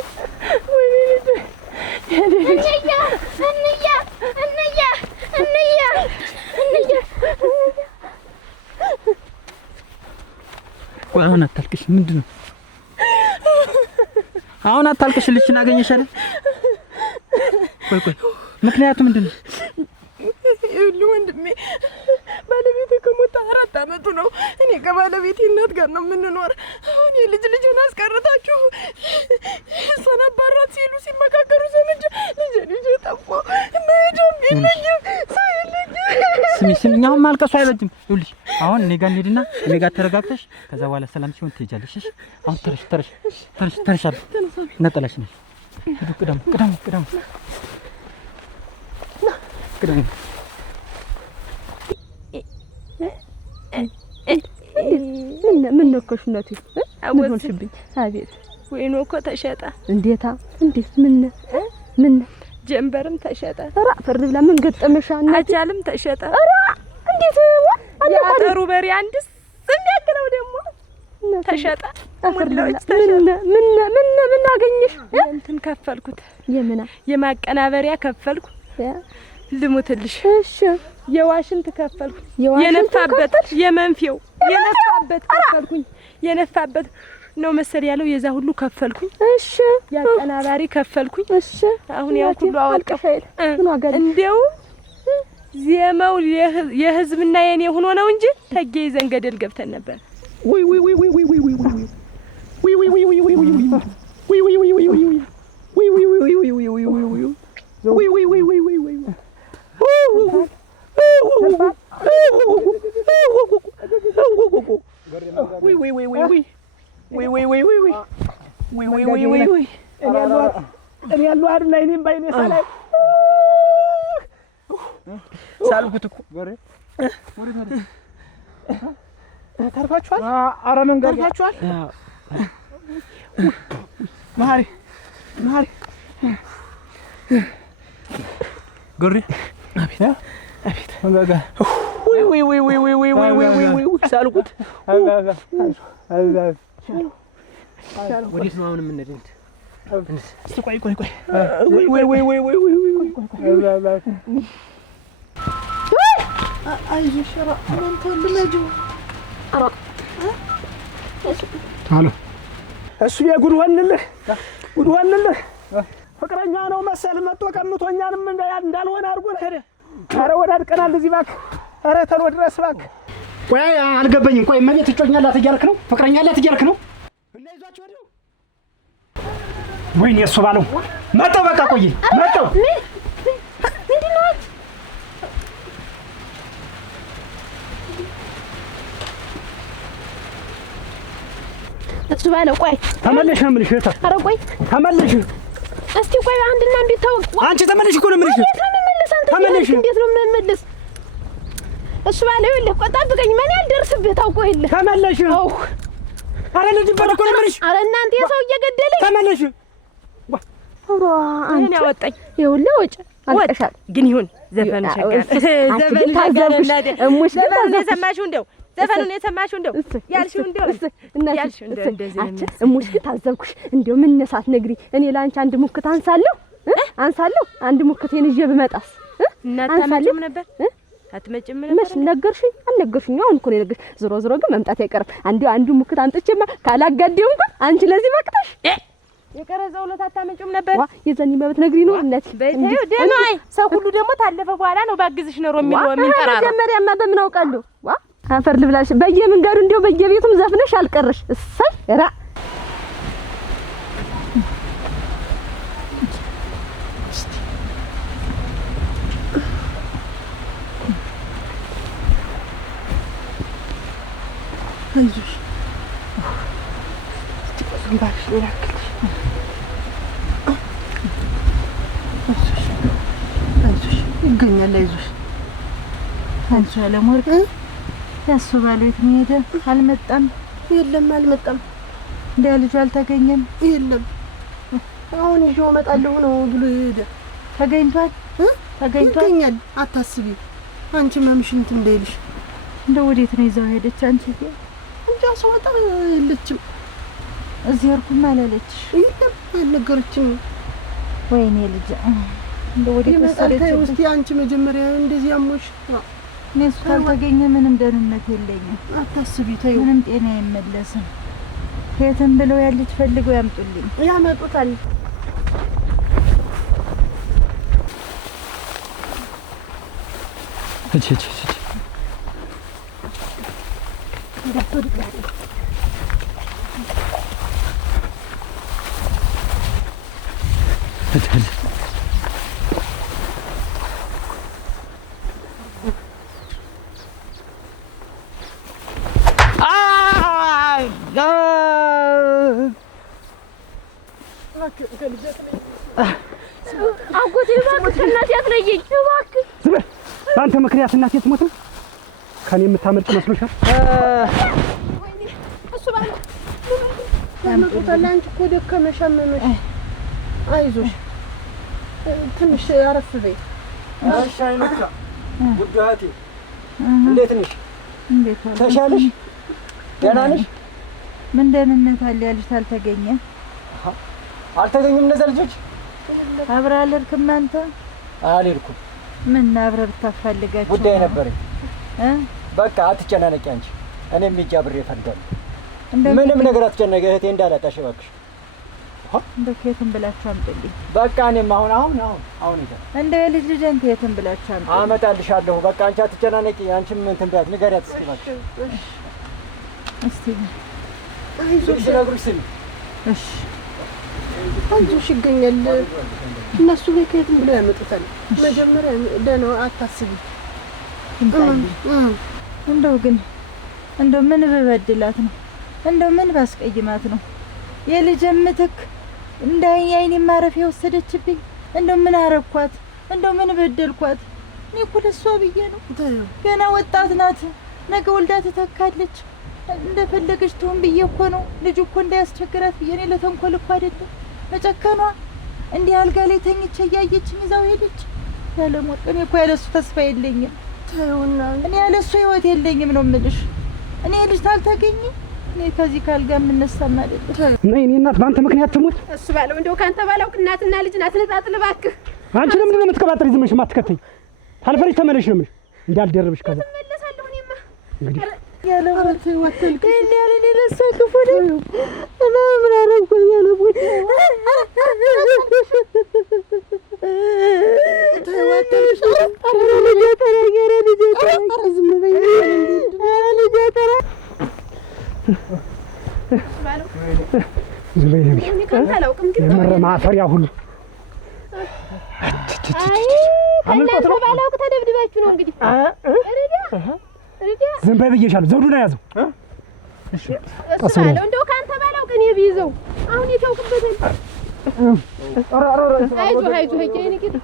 አሁን አታልቅሽ ምንድን ነው አሁን አታልቅሽ ልጅን አገኘሽ አይደል ቆይ ምክንያቱ ምንድን ነው ይኸውልህ ወንድሜ ባለቤቴ ከሞተ 4 አመቱ ነው እኔ ከባለቤቴ እናት ጋር ነው የምንኖር አሁን ልጅን አስቀርታችሁ እሷን አባራት ሲሉ ሲመካከሩ ሰምቼ ልጅ ጠፋ መሄጃም የለኝም ሰው የለኝም ስሚ አሁን ማልቀሱ አይበጅም ይኸውልሽ አሁን እኔ ጋር እንሂድና እኔ ጋር ተረጋግተሽ ከዛ በኋላ ሰላም ሲሆን ትሄጃለሽ እሺ አሁን ተረሽ ነጠላሽ ነሽ ሂዱ ቅደም ምን ነከሽ እናቴ ምን ሆንሽብኝ አቤት ወይኑ እኮ ተሸጠ እንዴት ምን ጀንበርም ተሸጠ ራ ፍርድ ብላ ምን ገጠመሽ አቻልም ተሸጠ ራ እንዴት ያጠሩ በሬ አንድስ የሚያክለው ደግሞ ተሸጠ ምን አገኘሽ እንትን ከፈልኩት የምና የማቀናበሪያ ከፈልኩ ልሙትልሽ እሺ የዋሽንት ከፈልኩ የነፋበት የመንፊው የነፋበት ከፈልኩኝ የነፋበት ነው መሰል ያለው የዛ ሁሉ ከፈልኩኝ እሺ ያቀናባሪ ከፈልኩኝ እሺ አሁን ያው ሁሉ አወጣሁ እንደው ዜማው የህዝብና የኔ ሆኖ ነው እንጂ ተጌ ይዘን ገደል ገብተን ነበር እኔ ያለው አይደል እኔም ባይኔ ሳላይ ሳልኩት እኮ ተርፋችኋል ኧረ መንገድ ተርፋችኋል ማሪ ጎሪ አቤት መንገድ ወይ ሳልኩት ወዴት ነው አሁን የምንሄደው እስቲ ቆይ ወይ አይዞሽ ኧረ አንተ ልመጂው አሎ እሱ የጉድ ወንልህ ፍቅረኛ ነው መሰል መጥቶ ቀምቶኛንም እንዳልሆነ አድርጎ ሄደ ኧረ ወዳድቀናል እዚህ እባክህ ኧረ ተሎ ድረስ እባክህ ቆይ አልገባኝም ቆይ እመቤት እጮኛ አላት እያልክ ነው ፍቅረኛ አላት እያልክ ነው እንዳይዟቸው አይደል ወይኔ እሱ ባለው መጣው በቃ ቆይ መጣው ምንድን ነው እሱ ባለው ቆይ ተመለሽ ነው የምልሽ ኧረ ቆይ ተመለሽ እስቲ ቆይ አንድና አንድ ይታወቅ አንቺ ተመለሽ እኮ ነው የምልሽ ተመለሽ እንዴት ነው የምመለስ እሱ ባለው ይልህ ቆይ ጠብቀኝ ማን ያልደርስብህ ታውቀው ይልህ ተመለሽ ኧረ ልጅ በረኮ ነው የምልሽ ኧረ እናንተ የሰው እየገደለኝ ተመለሽ ኧረ አንቺ ያወጣኝ ይኸውልህ ወጭ አልቀሻል ግን ይሁን ዘፈን ሸጋር ዘፈን ታዘብሽ እሙሽ ዘፈን የሰማሽው እንደው ዘፈኑን የሰማሽው እንደው ያልሽው እንደው ያልሽው እንደው እንደዚህ ነው እሙሽ ታዘብኩሽ እንደው ምን ነሳት ነግሪ እኔ ላንቺ አንድ ሙክት አንሳለሁ አንድ ሙክቴን ይዤ ብመጣስ እናታመጭም ነበር አትመጭም ነበር መች ነገርሽኝ አልነገርሽኝ አሁን እኮ ነው ነገርሽ ዝሮ ግን መምጣት አይቀርም አንዱ ሙክት አንጥቼማ ካላጋዴው እንኳን አንቺ ለዚህ በቅተሽ የቀረዘው ለታ አታመጭም ነበር የዘኒ መብት ነግሪ ነው እናት በይተው ደማይ ሰው ሁሉ ደግሞ ታለፈ በኋላ ነው ባግዝሽ ነው የሚንጠራራ መጀመሪያማ በምን አውቃለሁ አፈር ልብላሽ በየመንገዱ እንደው በየቤቱም ዘፍነሽ አልቀረሽ እሰይ ራ አይዞሽ እባክሽ ልላክልሽ። አይዞሽ ይገኛል። አይዞሽ አንቺ አለምወርቅ ያሱ ባለቤት ነው ሄደ? አልመጣም? የለም አልመጣም። እንደ ልጁ አልተገኘም? የለም አሁን ይዤው እመጣለሁ ነው ብሎ ሄደ። ተገኝቷል? ተገኝቷል? ይገኛል። አታስቢ አንቺ ማምሽን እንትን እንዳይልሽ። እንደ ወዴት ነው ይዛው ሄደች? አንቺ እንጃ ስወጣ የለችም። እዚህ እርኩም አላለችሽ? የለም አልነገረችም። ወይኔ ልጅ እንደ ወዴት ወሰደች? እስቲ አንቺ መጀመሪያ እንደዚህ አሞሽ እኔ እሱ ካልተገኘ ምንም ደህንነት የለኝም። አታስቢ ተይው። ምንም ጤና አይመለስም። ከየትም ብለው ያለች ፈልገው ያምጡልኝ። ያመጡታል። እቺ አጎቴ እባክህ እናቴ አትለየኝ እባክህ። ዝም በል። በአንተ ምክንያት እናቴ ትሞት ነው? ከኔ የምታመልጥ መስሎሻል? እሱ ባለ ያመጡታል። አንቺ እኮ ደከመሽ አመመሽ። አይዞሽ ትንሽ አረፍ በይ። እሺ አይነካ ውድ እህቴ እንዴት ነሽ? እንዴት ተሻለሽ? ደህና ነሽ? ምን ደህንነት አለ? ያልሽ አልተገኘ? አልተገኙም እነዚያ ልጆች? አብረህ አልሄድክም አንተ? አልሄድኩም። ምን አብረህ ብታፈልጋቸው? ጉዳይ ነበረኝ። በቃ አትጨናነቂ አንቺ። እኔም ሂጅ አብሬ እፈልጋለሁ። ምንም ነገር አትጨነቂ እህቴ እንዳላጣሽ እባክሽ። እንደው ከየትም ብላችሁ አምጡልኝ። በቃ እኔም አሁን ይዘን እንደው የልጅ ልጄን ከየትም ብላችሁ አምጡልኝ። አመጣልሻለሁ። በቃ አንቺ አትጨናነቂ። አንቺም እንትን በያት ንገሪያት እስኪ እባክሽ። እስቲ አይዞሽ ነግሩሽ ስሚ። እሺ አይዞሽ ይገኛል። እነሱ ከየትም ብለው ያመጡታል። መጀመሪያ ደህና አታስቢ። እንደው ግን እንደው ምን በበድላት ነው? እንደው ምን ባስቀይማት ነው? የልጅ ምትክ እንዳያይኔ ማረፊያ ወሰደችብኝ። እንደው ምን አረኳት? እንደው ምን በደልኳት? እኔ እኮ ለሷ ብዬ ነው። ገና ወጣት ናት፣ ነገ ወልዳ ትተካለች። እንደፈለገች ትሁን ብዬ እኮ ነው። ልጅ እኮ እንዳያስቸግራት ብዬ እኔ ለተንኮል እኮ አይደለም። መጨከኗ እንዲህ አልጋ ላይ ተኝቼ እያየችኝ ይዛው ሄደች። ያለሞት እኔ እኮ ያለሱ ተስፋ የለኝም። ተውና እኔ ያለሱ ህይወት የለኝም ነው የምልሽ። እኔ ልጅ ታልተገኘ እኔ ከዚህ ካልጋ የምነሳም አይደለም። እና የእኔ እናት በአንተ ምክንያት ትሙት። እሱ ባለው እንደው ካንተ ባላውቅ እናትና ልጅ ናት። ልጣጥል እባክህ። አንቺ ለምንድን ነው የምትቀባጥሪ? ዝም ብለሽ የማትከተኝ ታልፈሪሽ ተመለሽ ነው የምልሽ። እንዳልደረብሽ ከዛ እመለሳለሁ። እኔማ እንግዲህ ያለሞት ወተልክ እኔ ያለኔ ለሰ ክፉ ነኝ እና ምን አረኩኝ? ያለሞት ተዋተልሽ ማፈሪያ ሁሉ ከእናንተ ባላውቅ ተደብድባችሁ ነው እንግዲህ። ዝም በይ ብዬሻለሁ። ዘውዱን ያዘው። እሱ ባለው እንደው ከአንተ ባላውቅ እኔ ብይዘው አሁን የታውቅበታል። አይዞህ እጄ ንግድ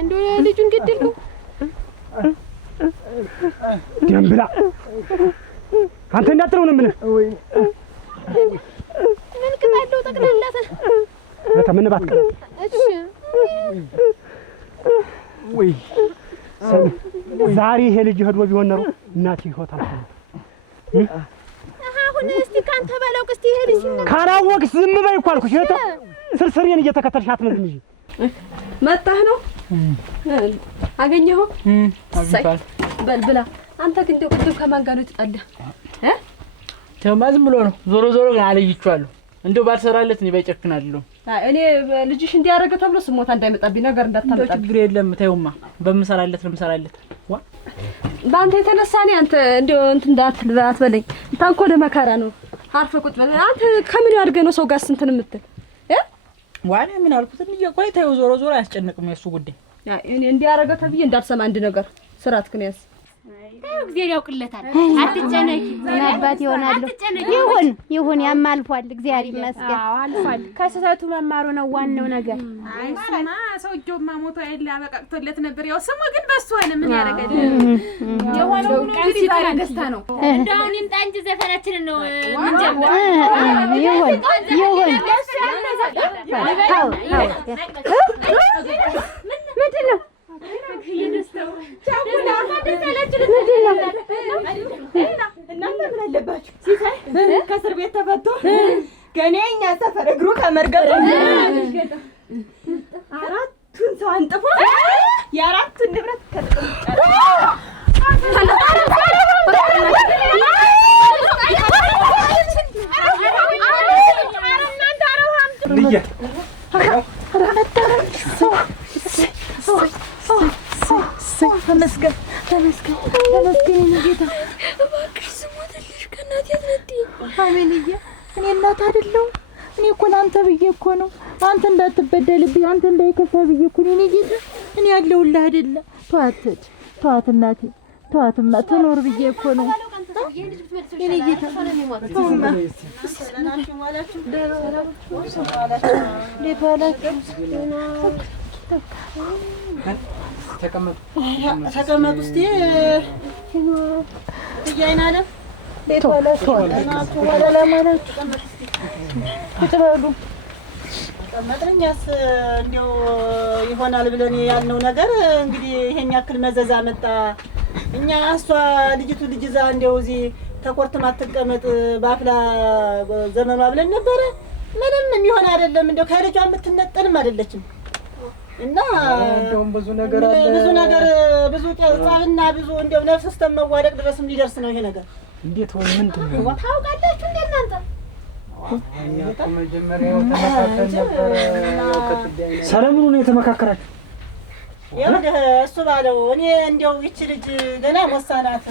እንደው ልጁን ገደልከው። ደምብላ አንተ እንዳጥለው ነው የምልህ። ምን ቅጣለው ጠቅላላተ ምን ባትቀር እሺ ወይ ዛሬ ይሄ ልጅ ሄዶ ቢሆን ኖሮ እናቴ ህይወት አልሆነ። አሁን እስቲ ካንተ ባላውቅ እስቲ ይሄ ልጅ ካላወቅሽ ዝም በይ እኮ አልኩሽ። እህቷ ስርስሬን እየተከተልሽ አትነዝም እንጂ መጣህ ነው አገኘኸው? አግኝቷል። በል ብላ። አንተ ግን እንደው ቅድም ከማን ጋር ነው የተጣላህ? ተማ ዝም ብሎ ነው። ዞሮ ግን አለይቻለሁ። እንደው ባልሰራለት ነው ባይጨክናለሁ። እኔ ልጅሽ እንዲያረገ ተብሎ ስሞታ እንዳይመጣብኝ ነገር እንዳታመጣብኝ። ችግር የለም ተይውማ። በምሰራለት ነው የምሰራለት። በአንተ የተነሳ እኔ አንተ እንደው እንትን እንዳትል አትበለኝ። ታንኮል መከራ ነው። አርፈህ ቁጭ በል። አንተ ከምን ያድርገህ ነው ሰው ጋር እንትን የምትል? ዋኔ ምን አልኩት? እንየቆይ ተይው። ዞሮ አያስጨንቅም የሱ ጉዳይ። እኔ እንዲያረገ ተብዬ እንዳትሰማ አንድ ነገር ስራትክን ያዝ። እግዚአብሔር ያውቅለታል። አትጨነቂ። ምን አባት ይሆናል። ይሁን ያም አልፏል። እግዚአብሔር ይመስገን። አዎ አልፏል። ከስህተቱ መማሩ ነው ዋናው ነገር። አይ ስማ ሰውዬውማ ሞቶ አይደል አበቃቅቶለት ነበር። ያው ስሙ ግን በሱ ሆነ። ምን ያደርጋል? የሆነው እንግዲህ ዛሬ ደስታ ነው። እንደው ይምጣ እንጂ ዘፈናችንን ነው የምንጀምረው። ይሁን ምንድን ነው? እናንተ ምን አለባችሁ? ሲሳይ ከእስር ቤት ተፈቶ ገና የእኛ ሰፈር እግሩ ከመርገጡ አራቱን ሰው አንጥፎ የአራቱን ንብረት ተመስገን ጌታ። እባክሽ ስሞትልሽ ከእናቴ አትነጥይ። አሜንዬ እኔ እናት አይደለሁም። እኔ እኮ ለአንተ ብዬ እኮ ነው። አንተ እንዳትበደልብኝ፣ አንተ እንዳይከፋ ብዬ እኮ ነው። እኔ ጌታ እኔ ያለሁልህ አይደለ? ተዋት እናቴ፣ ተዋትማ ትኖር ብዬ እኮ ነው። እኔ ጌታ ተውማ። እንዴት ዋላችሁ? ተቀመጡ እስቲ። እያይናለም እንዴት ዋላችሁ? ቁጭ በሉ። ተቀመጥን። እኛስ እንዲያው ይሆናል ብለን ያልነው ነገር እንግዲህ ይሄን ያክል መዘዝ አመጣ። እኛ እሷ ልጅቱ ልጅ እዛ እንዲያው እዚህ ተቆርጥማ አትቀመጥ በአፍላ ዘመኗ ብለን ነበረ። ምንም የሚሆን አይደለም። እንዲያው ከልጇ የምትነጠልም አይደለችም። እና እንደውም ብዙ ነገር አለ፣ ብዙ ጸብና ብዙ እንዲያው ነፍስ እስከመዋደቅ ድረስም ሊደርስ ነው ይሄ ነገር። እንዴት ሆነ? ምንድን ነው ታውቃላችሁ? እንደ እናንተ መጀመሪያው ተመካከል ነበር። ሰለሞኑ ነው የተመካከራችሁ? ይኸውልህ እሱ ባለው እኔ እንዲያው ይቺ ልጅ ገና ሞሳናት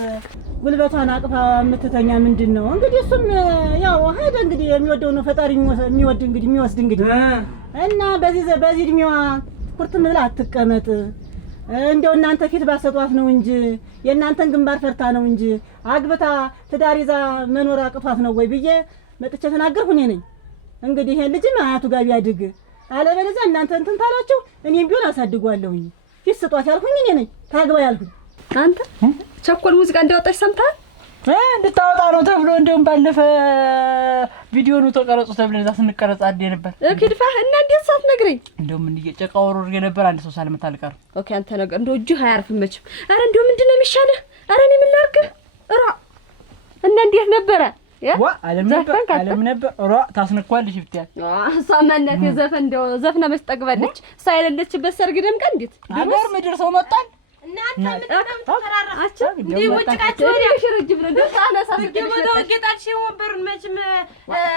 ጉልበቷን አቅፋ የምትተኛ ምንድን ነው እንግዲህ እሱም ያው ሄደ እንግዲህ የሚወደው ነው ፈጣሪ የሚወድ እንግዲህ የሚወስድ እንግዲህ እና በዚህ እድሜዋ ኩርትም ብላ አትቀመጥ። እንደው እናንተ ፊት ባሰጧት ነው እንጂ የእናንተን ግንባር ፈርታ ነው እንጂ አግብታ ትዳር ይዛ መኖር አቅቷት ነው ወይ ብዬ መጥቼ ተናገርኩ። እኔ ነኝ እንግዲህ ይሄን ልጅ አያቱ ጋር ቢያድግ አለበለዚያ እናንተ እንትን ታላችሁ እኔም ቢሆን አሳድጓለሁኝ። ፊት ስጧት ያልኩኝ እኔ ነኝ፣ ታግባ ያልኩኝ። አንተ ቸኮል ሙዚቃ እንዳወጣሽ ሰምተሃል? እንድታወጣ ነው ተብሎ እንደውም ባለፈ ቪዲዮ ነው ተቀረጹ ተብለን እዛ ስንቀረጽ አዴ ነበር። እክድፋ እና እንዴት ሳትነግረኝ እንደውም እየጨቃ ወሮር ነበር። አንድ ሰው ሳልመታ አልቀር። ኦኬ አንተ ነገር እንደው እጅህ አያርፍም መቼም። አረ እንደው ምንድነው የሚሻለህ? አረ እኔ ምን ላድርግ? ራ እና እንዴት ነበረ? አለም ነበር ራ ታስነኳልሽ ብትያል ሳማናት የዘፈን እንደው ዘፍና መስጠግባለች። እሷ የሌለችበት ሰርግ ደምቃ እንዴት አገር ምድር ሰው መጣል እናንተ ምንም ተራራችሁ እንዴ? ወጭቃችሁ ሽርጅ ብለ እንደው ታናሳ ወደ ወጌጣልሽ ወንበሩን መቼም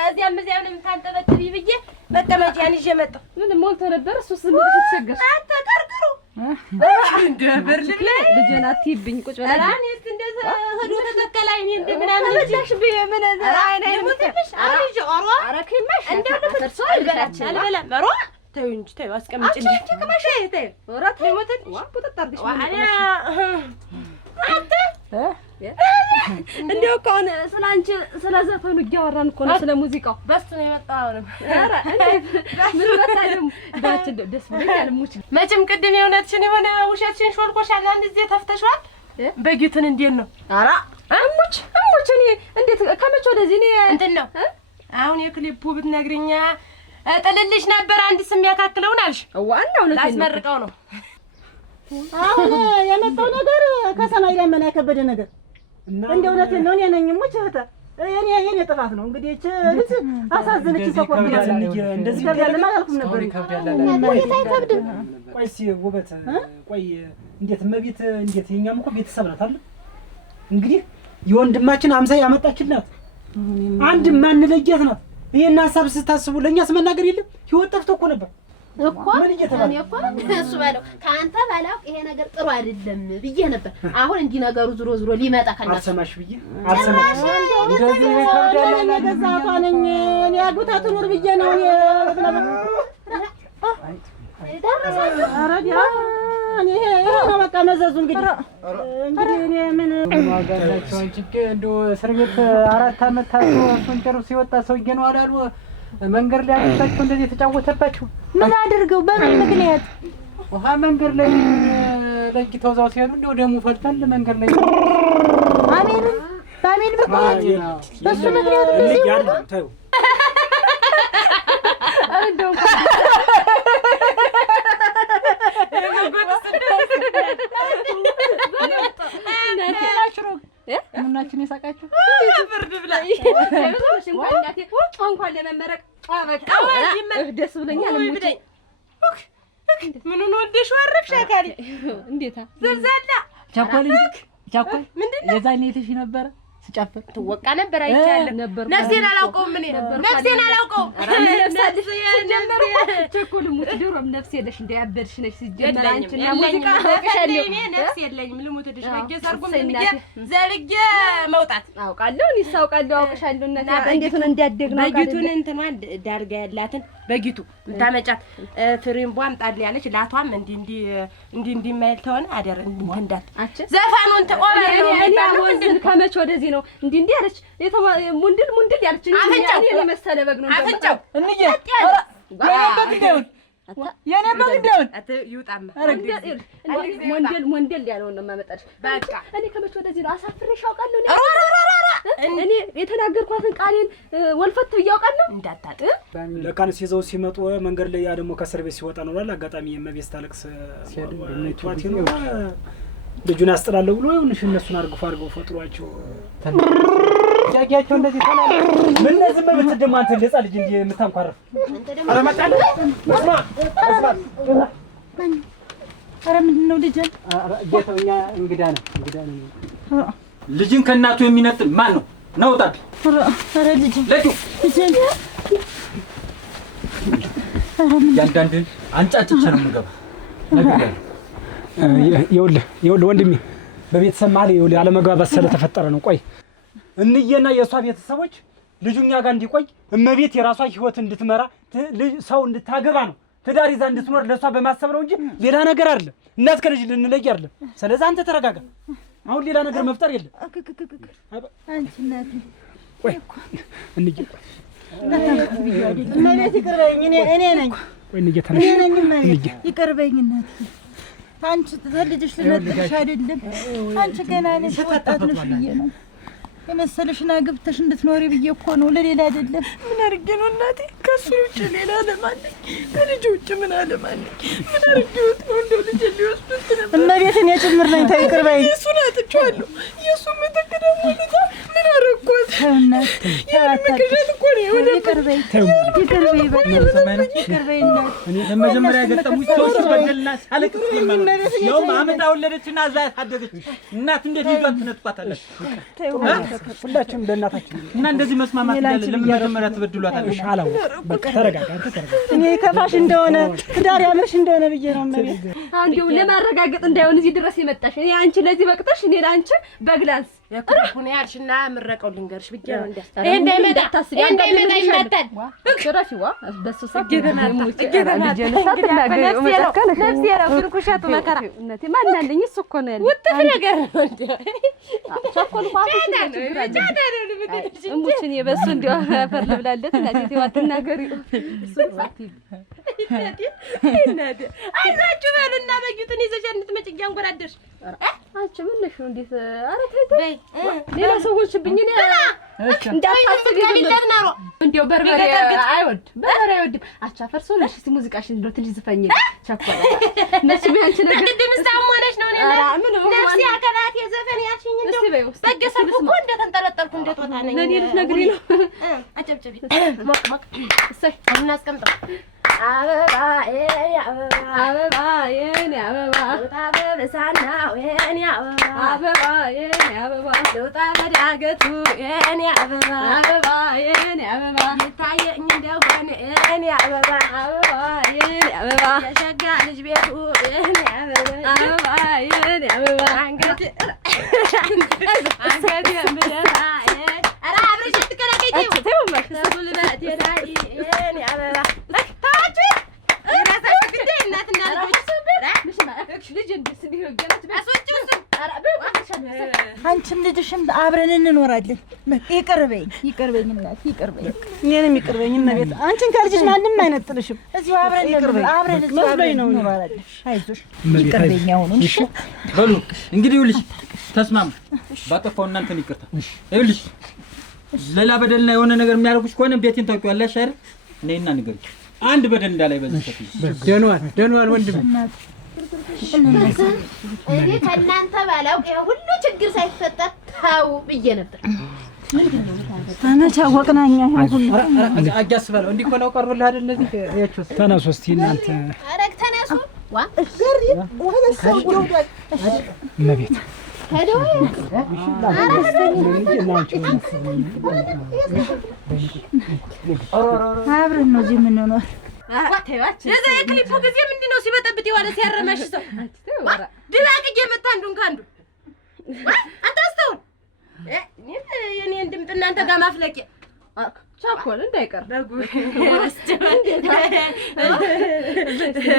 እዚያም የምታንጠበጥቢ ብዬ መቀመጫን ይዤ መጣሁ። ምን ሞልቶ ነበር እሱ ስምት ተቸገር አተቀርቅሩ እንደ በርልክ ልጅና አትይብኝ ቁጭ በላ አራኔስ እንደዛ ሄዶ ተተከላይ እኔ እንደ ምናምን ልጅሽ በየምን አይን አይሙትልሽ አሪጅ አራ አረከማሽ እንደው ተርሶ አልበላም መሮ ተው እንጂ ተው አስቀምጪልኝ። አንቺ ከማሽ ተይ ወራት ይሞተል ቁጥጥርሽ አንተ እንደው ከሆነ ስላንቺ ስለ ዘፈኑ እያወራን እኮ ነው፣ ስለ ሙዚቃው በስ ነው የመጣው ነው። ኧረ እንዴት ምን ወጣለም ዳች ደስ ብሎኛል። ሙች መቼም ቅድም የእውነትሽን የሆነ ውሸትሽን ሾልኮሻል። አንድ ጊዜ ተፍተሽዋል። በጌትን እንዴት ነው? ኧረ እሙች እኔ እንዴት ከመቼ ወደዚህ እኔ እንትን ነው አሁን የክሊፑ ብትነግሪኛ ጥልልሽ ነበር። አንድ ስም ያካክለውን አልሽ። ዋናው ነው ላስመርቀው ነው። አሁን የመጣው ነገር ከሰማይ ለመና የከበደ ነገር እንደ እውነቴን ነው። እኔ ነኝ ሙች እህተ የኔ ጥፋት ነው እንግዲህ። እቺ ልጅ አሳዘነች። ሰቆጥ እንደዚህ ያለማ አልኩም ነበር። ቆይ እስኪ ውበት ቆይ እንዴት መቤት እንዴት የኛም እኮ ቤተሰብ ናት አይደል? እንግዲህ የወንድማችን አምሳ ያመጣችላት አንድ ማንለያት ናት። ይሄን ሐሳብ ስታስቡ ለኛስ መናገር የለም። ህይወት ጠፍቶ እኮ ነበር እኮ እኔ እኮ እሱ ባለው ከአንተ ባላው ይሄ ነገር ጥሩ አይደለም ብዬ ነበር። አሁን እንዲህ ነገሩ ዙሮ ሊመጣ ከናስ አልሰማሽ ብዬ አልሰማሽ እንደዚህ ከወደለ ነገዛቷ ነኝ እኔ አግብታ ትኑር ብዬ ነው። እኔ ይሄ ነው በቃ መዘዙ። እንግዲህ እኔ ምን ዋጋላችሁ አንቺ እንደው እስር ቤት 4 ዓመት ታስሮ እሱን ጨርሶ ሲወጣ ሰውዬ ነው አላሉ መንገድ ላይ አጥታችሁ እንደዚህ የተጫወተባችሁ ምን አድርገው በምን ምክንያት ውሃ መንገድ ላይ ለጊታው ዛው ሲሄዱ እንደው ደሙ ፈልቷል መንገድ ላይ አሜን በአሜን ምክንያት በሱ ምክንያት እንደዚህ ታዩ እንደው ምናችን የሳቃችሁ ፍርድ ብላ እንኳን ለመመረቅ በቃ ደስ ብለኛል። ምኑን ወደሽው አረፍሽ አካሪ እንዴታ ዘልዛላ ቸኮል ምንድን ነው የዛኔ የተሽ ነበረ ስጨፍር ትወቃ ነበር አይቻለሁ። ነፍሴን አላውቀውም እኔ ነፍሴን አላውቀውም። ነፍሳለሽ ጀመረ ቸኮል ሙት ድሮም ነፍስ የለሽ እንደ ያበድሽ ነሽ ሲጀመር አንቺና ሙዚቃ አውቅሻለሁ። እኔ ነፍስ የለኝም ልሙትልሽ በየሰርጉም ዘልጌ መውጣት አውቃለሁ። እኔስ አውቃለሁ አውቅሻለሁ። እና እንዴት ነው እንዲያደግነው በጊቱን እንትኗን ዳርጋ ያላትን በጊቱ ታመጫት ፍሬምቧም ጣል ያለች ላቷም እንዲ ማይል ተሆነ አደረ እንዳት ዘፋኑን ተቆመ እኔ ወንድን ከመቼ ወደዚህ ነው እንዲ ያለች ሙንድል ያለች እኔ ለመሰለ በግ ነው አፍንጫው እንዬ የኔ በግ እንደው ይውጣማ ሙንድል ያለው ነው ማመጣሽ በቃ እኔ ከመቼ ወደዚህ ነው አሳፍሬሽ አውቃለሁ። እኔ የተናገርኳትን ቃሌን ወልፈት ያውቃለሁ እንዳታጥ ለካንስ ይዘው ሲመጡ መንገድ ላይ ያ ደግሞ ከእስር ቤት ሲወጣ ነው አይደል አጋጣሚ የመቤት ታለቅስ ቷቲ ነው ልጁን አስጥላለሁ ብሎ ይሁንሽ እነሱን አርግፎ ፈጥሯቸው ያያቸው እንደዚህ ተናለ ምን ለዚህ መብት ደም አንተ ለጻ ልጅ እንዴ የምታንኳረፍ አረ መጣል መስማ አረ ምንድነው ልጅ አረ ጌታውኛ እንግዳ ነው ልጅን ከእናቱ የሚነጥል ማን ነው? ነውጣት አረ ልጅ ያንዳንድ አንጫጭቼ ነው የምገባ ነገር ይኸውልህ ወንድሜ በቤተሰብ መሀል ይኸውልህ አለመግባባት ስለተፈጠረ ነው። ቆይ እንየና የሷ ቤተሰቦች ልጁኛ ጋር እንዲቆይ እመቤት የራሷ ህይወት እንድትመራ ሰው እንድታገባ ነው ትዳር ይዛ እንድትኖር ለሷ በማሰብ ነው እንጂ ሌላ ነገር አይደለም። እናት ከልጅ ልንለይ አይደለም። ስለዚህ አንተ ተረጋጋ። አሁን ሌላ ነገር መፍጠር የለም። አንቺ እናቴ ቆይ እንዬ እመቤት ይቅርበኝ እኔ ነኝ። ቆይ እንዬ ተነሽ ይቅርበኝ እናቴ አንቺ ልጅሽ ልነጥልሽ አይደለም። አንቺ ገና ነሽ ወጣት ነሽ ብዬ ነው የመሰለሽና ግብተሽ እንድትኖሪ ብዬ እኮ ነው ለሌላ አይደለም። ምን አድርጌ ነው እናቴ ከሱ ውጭ ሌላ ለማንኝ ከልጅ ውጭ ምን አለማንኝ ምን አድርጌውት ነው እንደው ልጅ ሊወስዱት ነበር። እመቤትን የጭምር ነኝ ተይ ይቅርበኝ። እሱን አጥቼዋለሁ። የእሱ ምትክ ደግሞ ልታ ምን አደረኩት እናቴ ምክንያት እኮ ነው ወደ ይቅርበኝ ይቅርበኝ ይቅርበኝ እናቴ እኔ ለመጀመሪያ ገጠሙኝ ሰዎች በደልናት አለቅስ ይማሉ ያው ማመጣ ወለደችና እዛ ያሳደገች እናት እንዴት ይዟት ትነጥቋታለች? ሁላችንም ለእናታችን እና እንደዚህ መስማማት ያለ ለመጀመሪያ ተበድሏታለሽ አላው በቃ ተረጋጋ ተረጋጋ። እኔ ከፋሽ እንደሆነ ትዳር ያመሽ እንደሆነ ብዬ ነው ማለት አንዴው ለማረጋገጥ እንዳይሆን እዚህ ድረስ የመጣሽ እኔ አንቺ ለዚህ በቅተሽ እኔ ላንቺ በግላንስ ያኩኩን ያልሽና ምረቀው ልንገርሽ ብዬ ነው እንደ እንዳይመጣ ይመጣል ጭራሽዋ በሱ ሰገደና ነፍሴ ነው ፍርኩሻቱ መከራ እናቴ ማናለኝ እሱ እኮ ነው ያለው ውጥፍ ነገር ነው እንዴ ቸኮል ፋሽ እሙችን የበሱ እንዲው አፈር ልብላለት እናቴ ተዋትና ገሪ እሱ ፋቲ እናቴ አይናችሁ ባልና በጊቱን ይዘሽ እንድትመጪ ያንጎራደሽ አንቺ ምን ነሽ እንዴት አረ ተይ ሌላ ሰዎች ብኝ እኔ እንዳታስቢ እንዴው በርበሬ አይወድ አቻፈር ሰው ነሽ ሙዚቃሽን እንደው ትንሽ ዝፈኝ ቸኮል ነሽ ቢያንቺ ነገር እንደምስታም ሆነሽ ነው እኔ ነፍሴ አከላት የዘፈን ያልሽኝ እንደው በገሰብኩ እኮ እንደተንጠለጠልኩ እንደተወጣ ነኝ ለኔ ልትነግሪ ነው አጨብጭቢ ሞቅ እሰይ እናስቀምጠው አበባ አበባ የኔ አበባ ታበበሳናው የኔ አበባ የኔ አበባ ለውጣ በዳገቱ የኔ አበባ የኔ አበባ ይታየኝ እንደሆነ የኔ አበባ የኔ አበባ የሸጋ ልጅ ቤቱ የኔ አበባ የኔ አበባ አንገት ምለታ ኧረ አብረሽ ትከራከይ ጉልበት የዳይ የኔ አበባ ልጅ እንደስ ሊሆገናት አስወጪው አንቺም ልጅሽም አብረን እንኖራለን። ይቅር በይኝ እናት ይቅር በይኝ። እኔንም ይቅር በይኝ እመቤት። አንቺን ከልጅሽ ማንም አይነጥልሽም። እዚሁ አብረን እንኖራለን። አይዞሽ ይቅር በይኝ። አሁን እሺ በሉ እንግዲህ ይኸውልሽ ተስማሙ። ባጠፋው እናንተን ይቅርታ። ይኸውልሽ ሌላ በደልና የሆነ ነገር የሚያደርጉሽ ከሆነ ቤቴን ታውቂዋለሽ አይደል? ነይና ንገሪኝ። አንድ በደል እንዳላይ በዚህ ሰፊ ደኗል ወንድም እኔ ከእናንተ ባላውቅ ይሄ ሁሉ ችግር ሳይፈጠር ታው ብዬ ነበር። መቼ አወቅናኛ? ሁሉ አጋስባለሁ እንዲህ ኮነው ቀርብልህ አይደል? እነዚህ ያችሁስ ተነሱ እስቲ እናንተ። ኧረ ተነሱ። ዋ ገሪ ወለሰው ይወዳል እመቤት ሄደው አብረን ነው እዚህ የምንኖር። የዛ የክሊፑ ጊዜ ምንድን ነው ሲበጠብጥ የዋለ ሲያረማሽ ሰው ድባቅ እየመታ አንዱን ከአንዱ አታስተውል። የኔን ድምፅ እናንተ ጋር ማፍለቂያ ቻኮል እንዳይቀር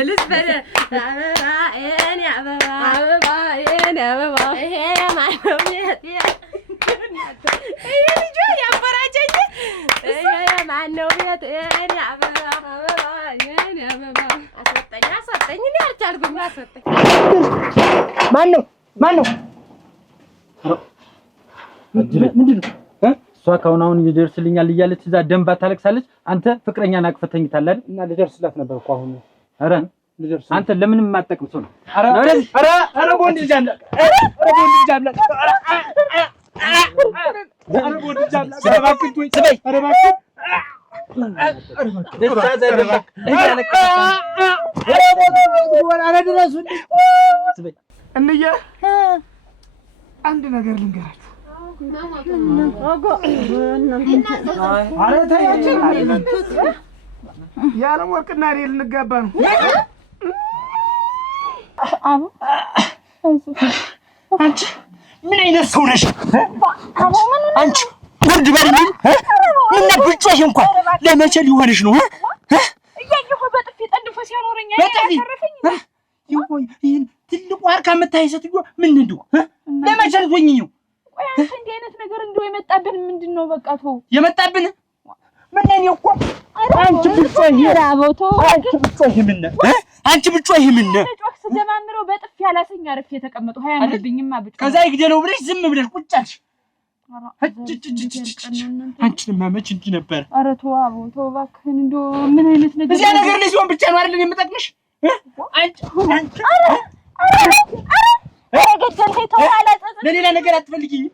ልስበለ አበባ የኔ አበባ ይሄ ማነው ቤት ይሄ ልጅ ያፈራጨኝ ይሄ ማነው ቤት የኔ አበባ የኔ አበባ አሰጠኝ እኔ አልቻልኩም። አሰጠኝ ማነው ምንድን ነው? እሷ ካሁን ይደርስልኛል እያለች እዛ ደንባ ታለቅሳለች። አንተ ፍቅረኛን አቅፈህ ተኝታለህ አይደል? እና ልደርስላት ነበር እኮ አሁን። ኧረ አንተ ለምንም የማትጠቅም ሰው ነው። ኧረ ቦንድ ልጅ አለ። እንዬ አንድ ነገር ልንገራችሁ። ያለም ወርቅና እኔ ልንጋባ ነው። አንቺ ምን አይነት ሰው ነሽ? አንቺ ወርድ በልኝ እና ብጮሽ እንኳን ለመቼ ሊሆንሽ ነው? እያየሁ በጥፊ ጠንድፎ ሲያኖረኝ ያተረፈኝ ይሄን ትልቁ ዋርካ የምታይ ሴትዮ ምንድን ነው? ለመቼ ልትሆኚ ነው? ቆይ አንተ እንዲህ አይነት ነገር እንደው የመጣብን ምንድን ነው? በቃ ተው የመጣብን ምን እኔ እኮ አንቺ ብጮሽ ራቦቶ አንቺ ብጮሽ ምን ጮህ ስደማምረው በጥፊ ያላሰኝ አርፌ የተቀመጡ ሃያምርብኝማ ብቻ ከዛ ይግደለው ብለሽ ዝም ብለሽ ቁጭ አልሽ። አንቺንማ መች እንዲህ ነበር? ኧረ ተው አቦቶ እባክህን እንደው ምን አይነት ነገር እዚያ ነገር ላይ ሲሆን ብቻ ነው አይደል የምጠቅምሽ? ለሌላ ነገር አትፈልጊኝም?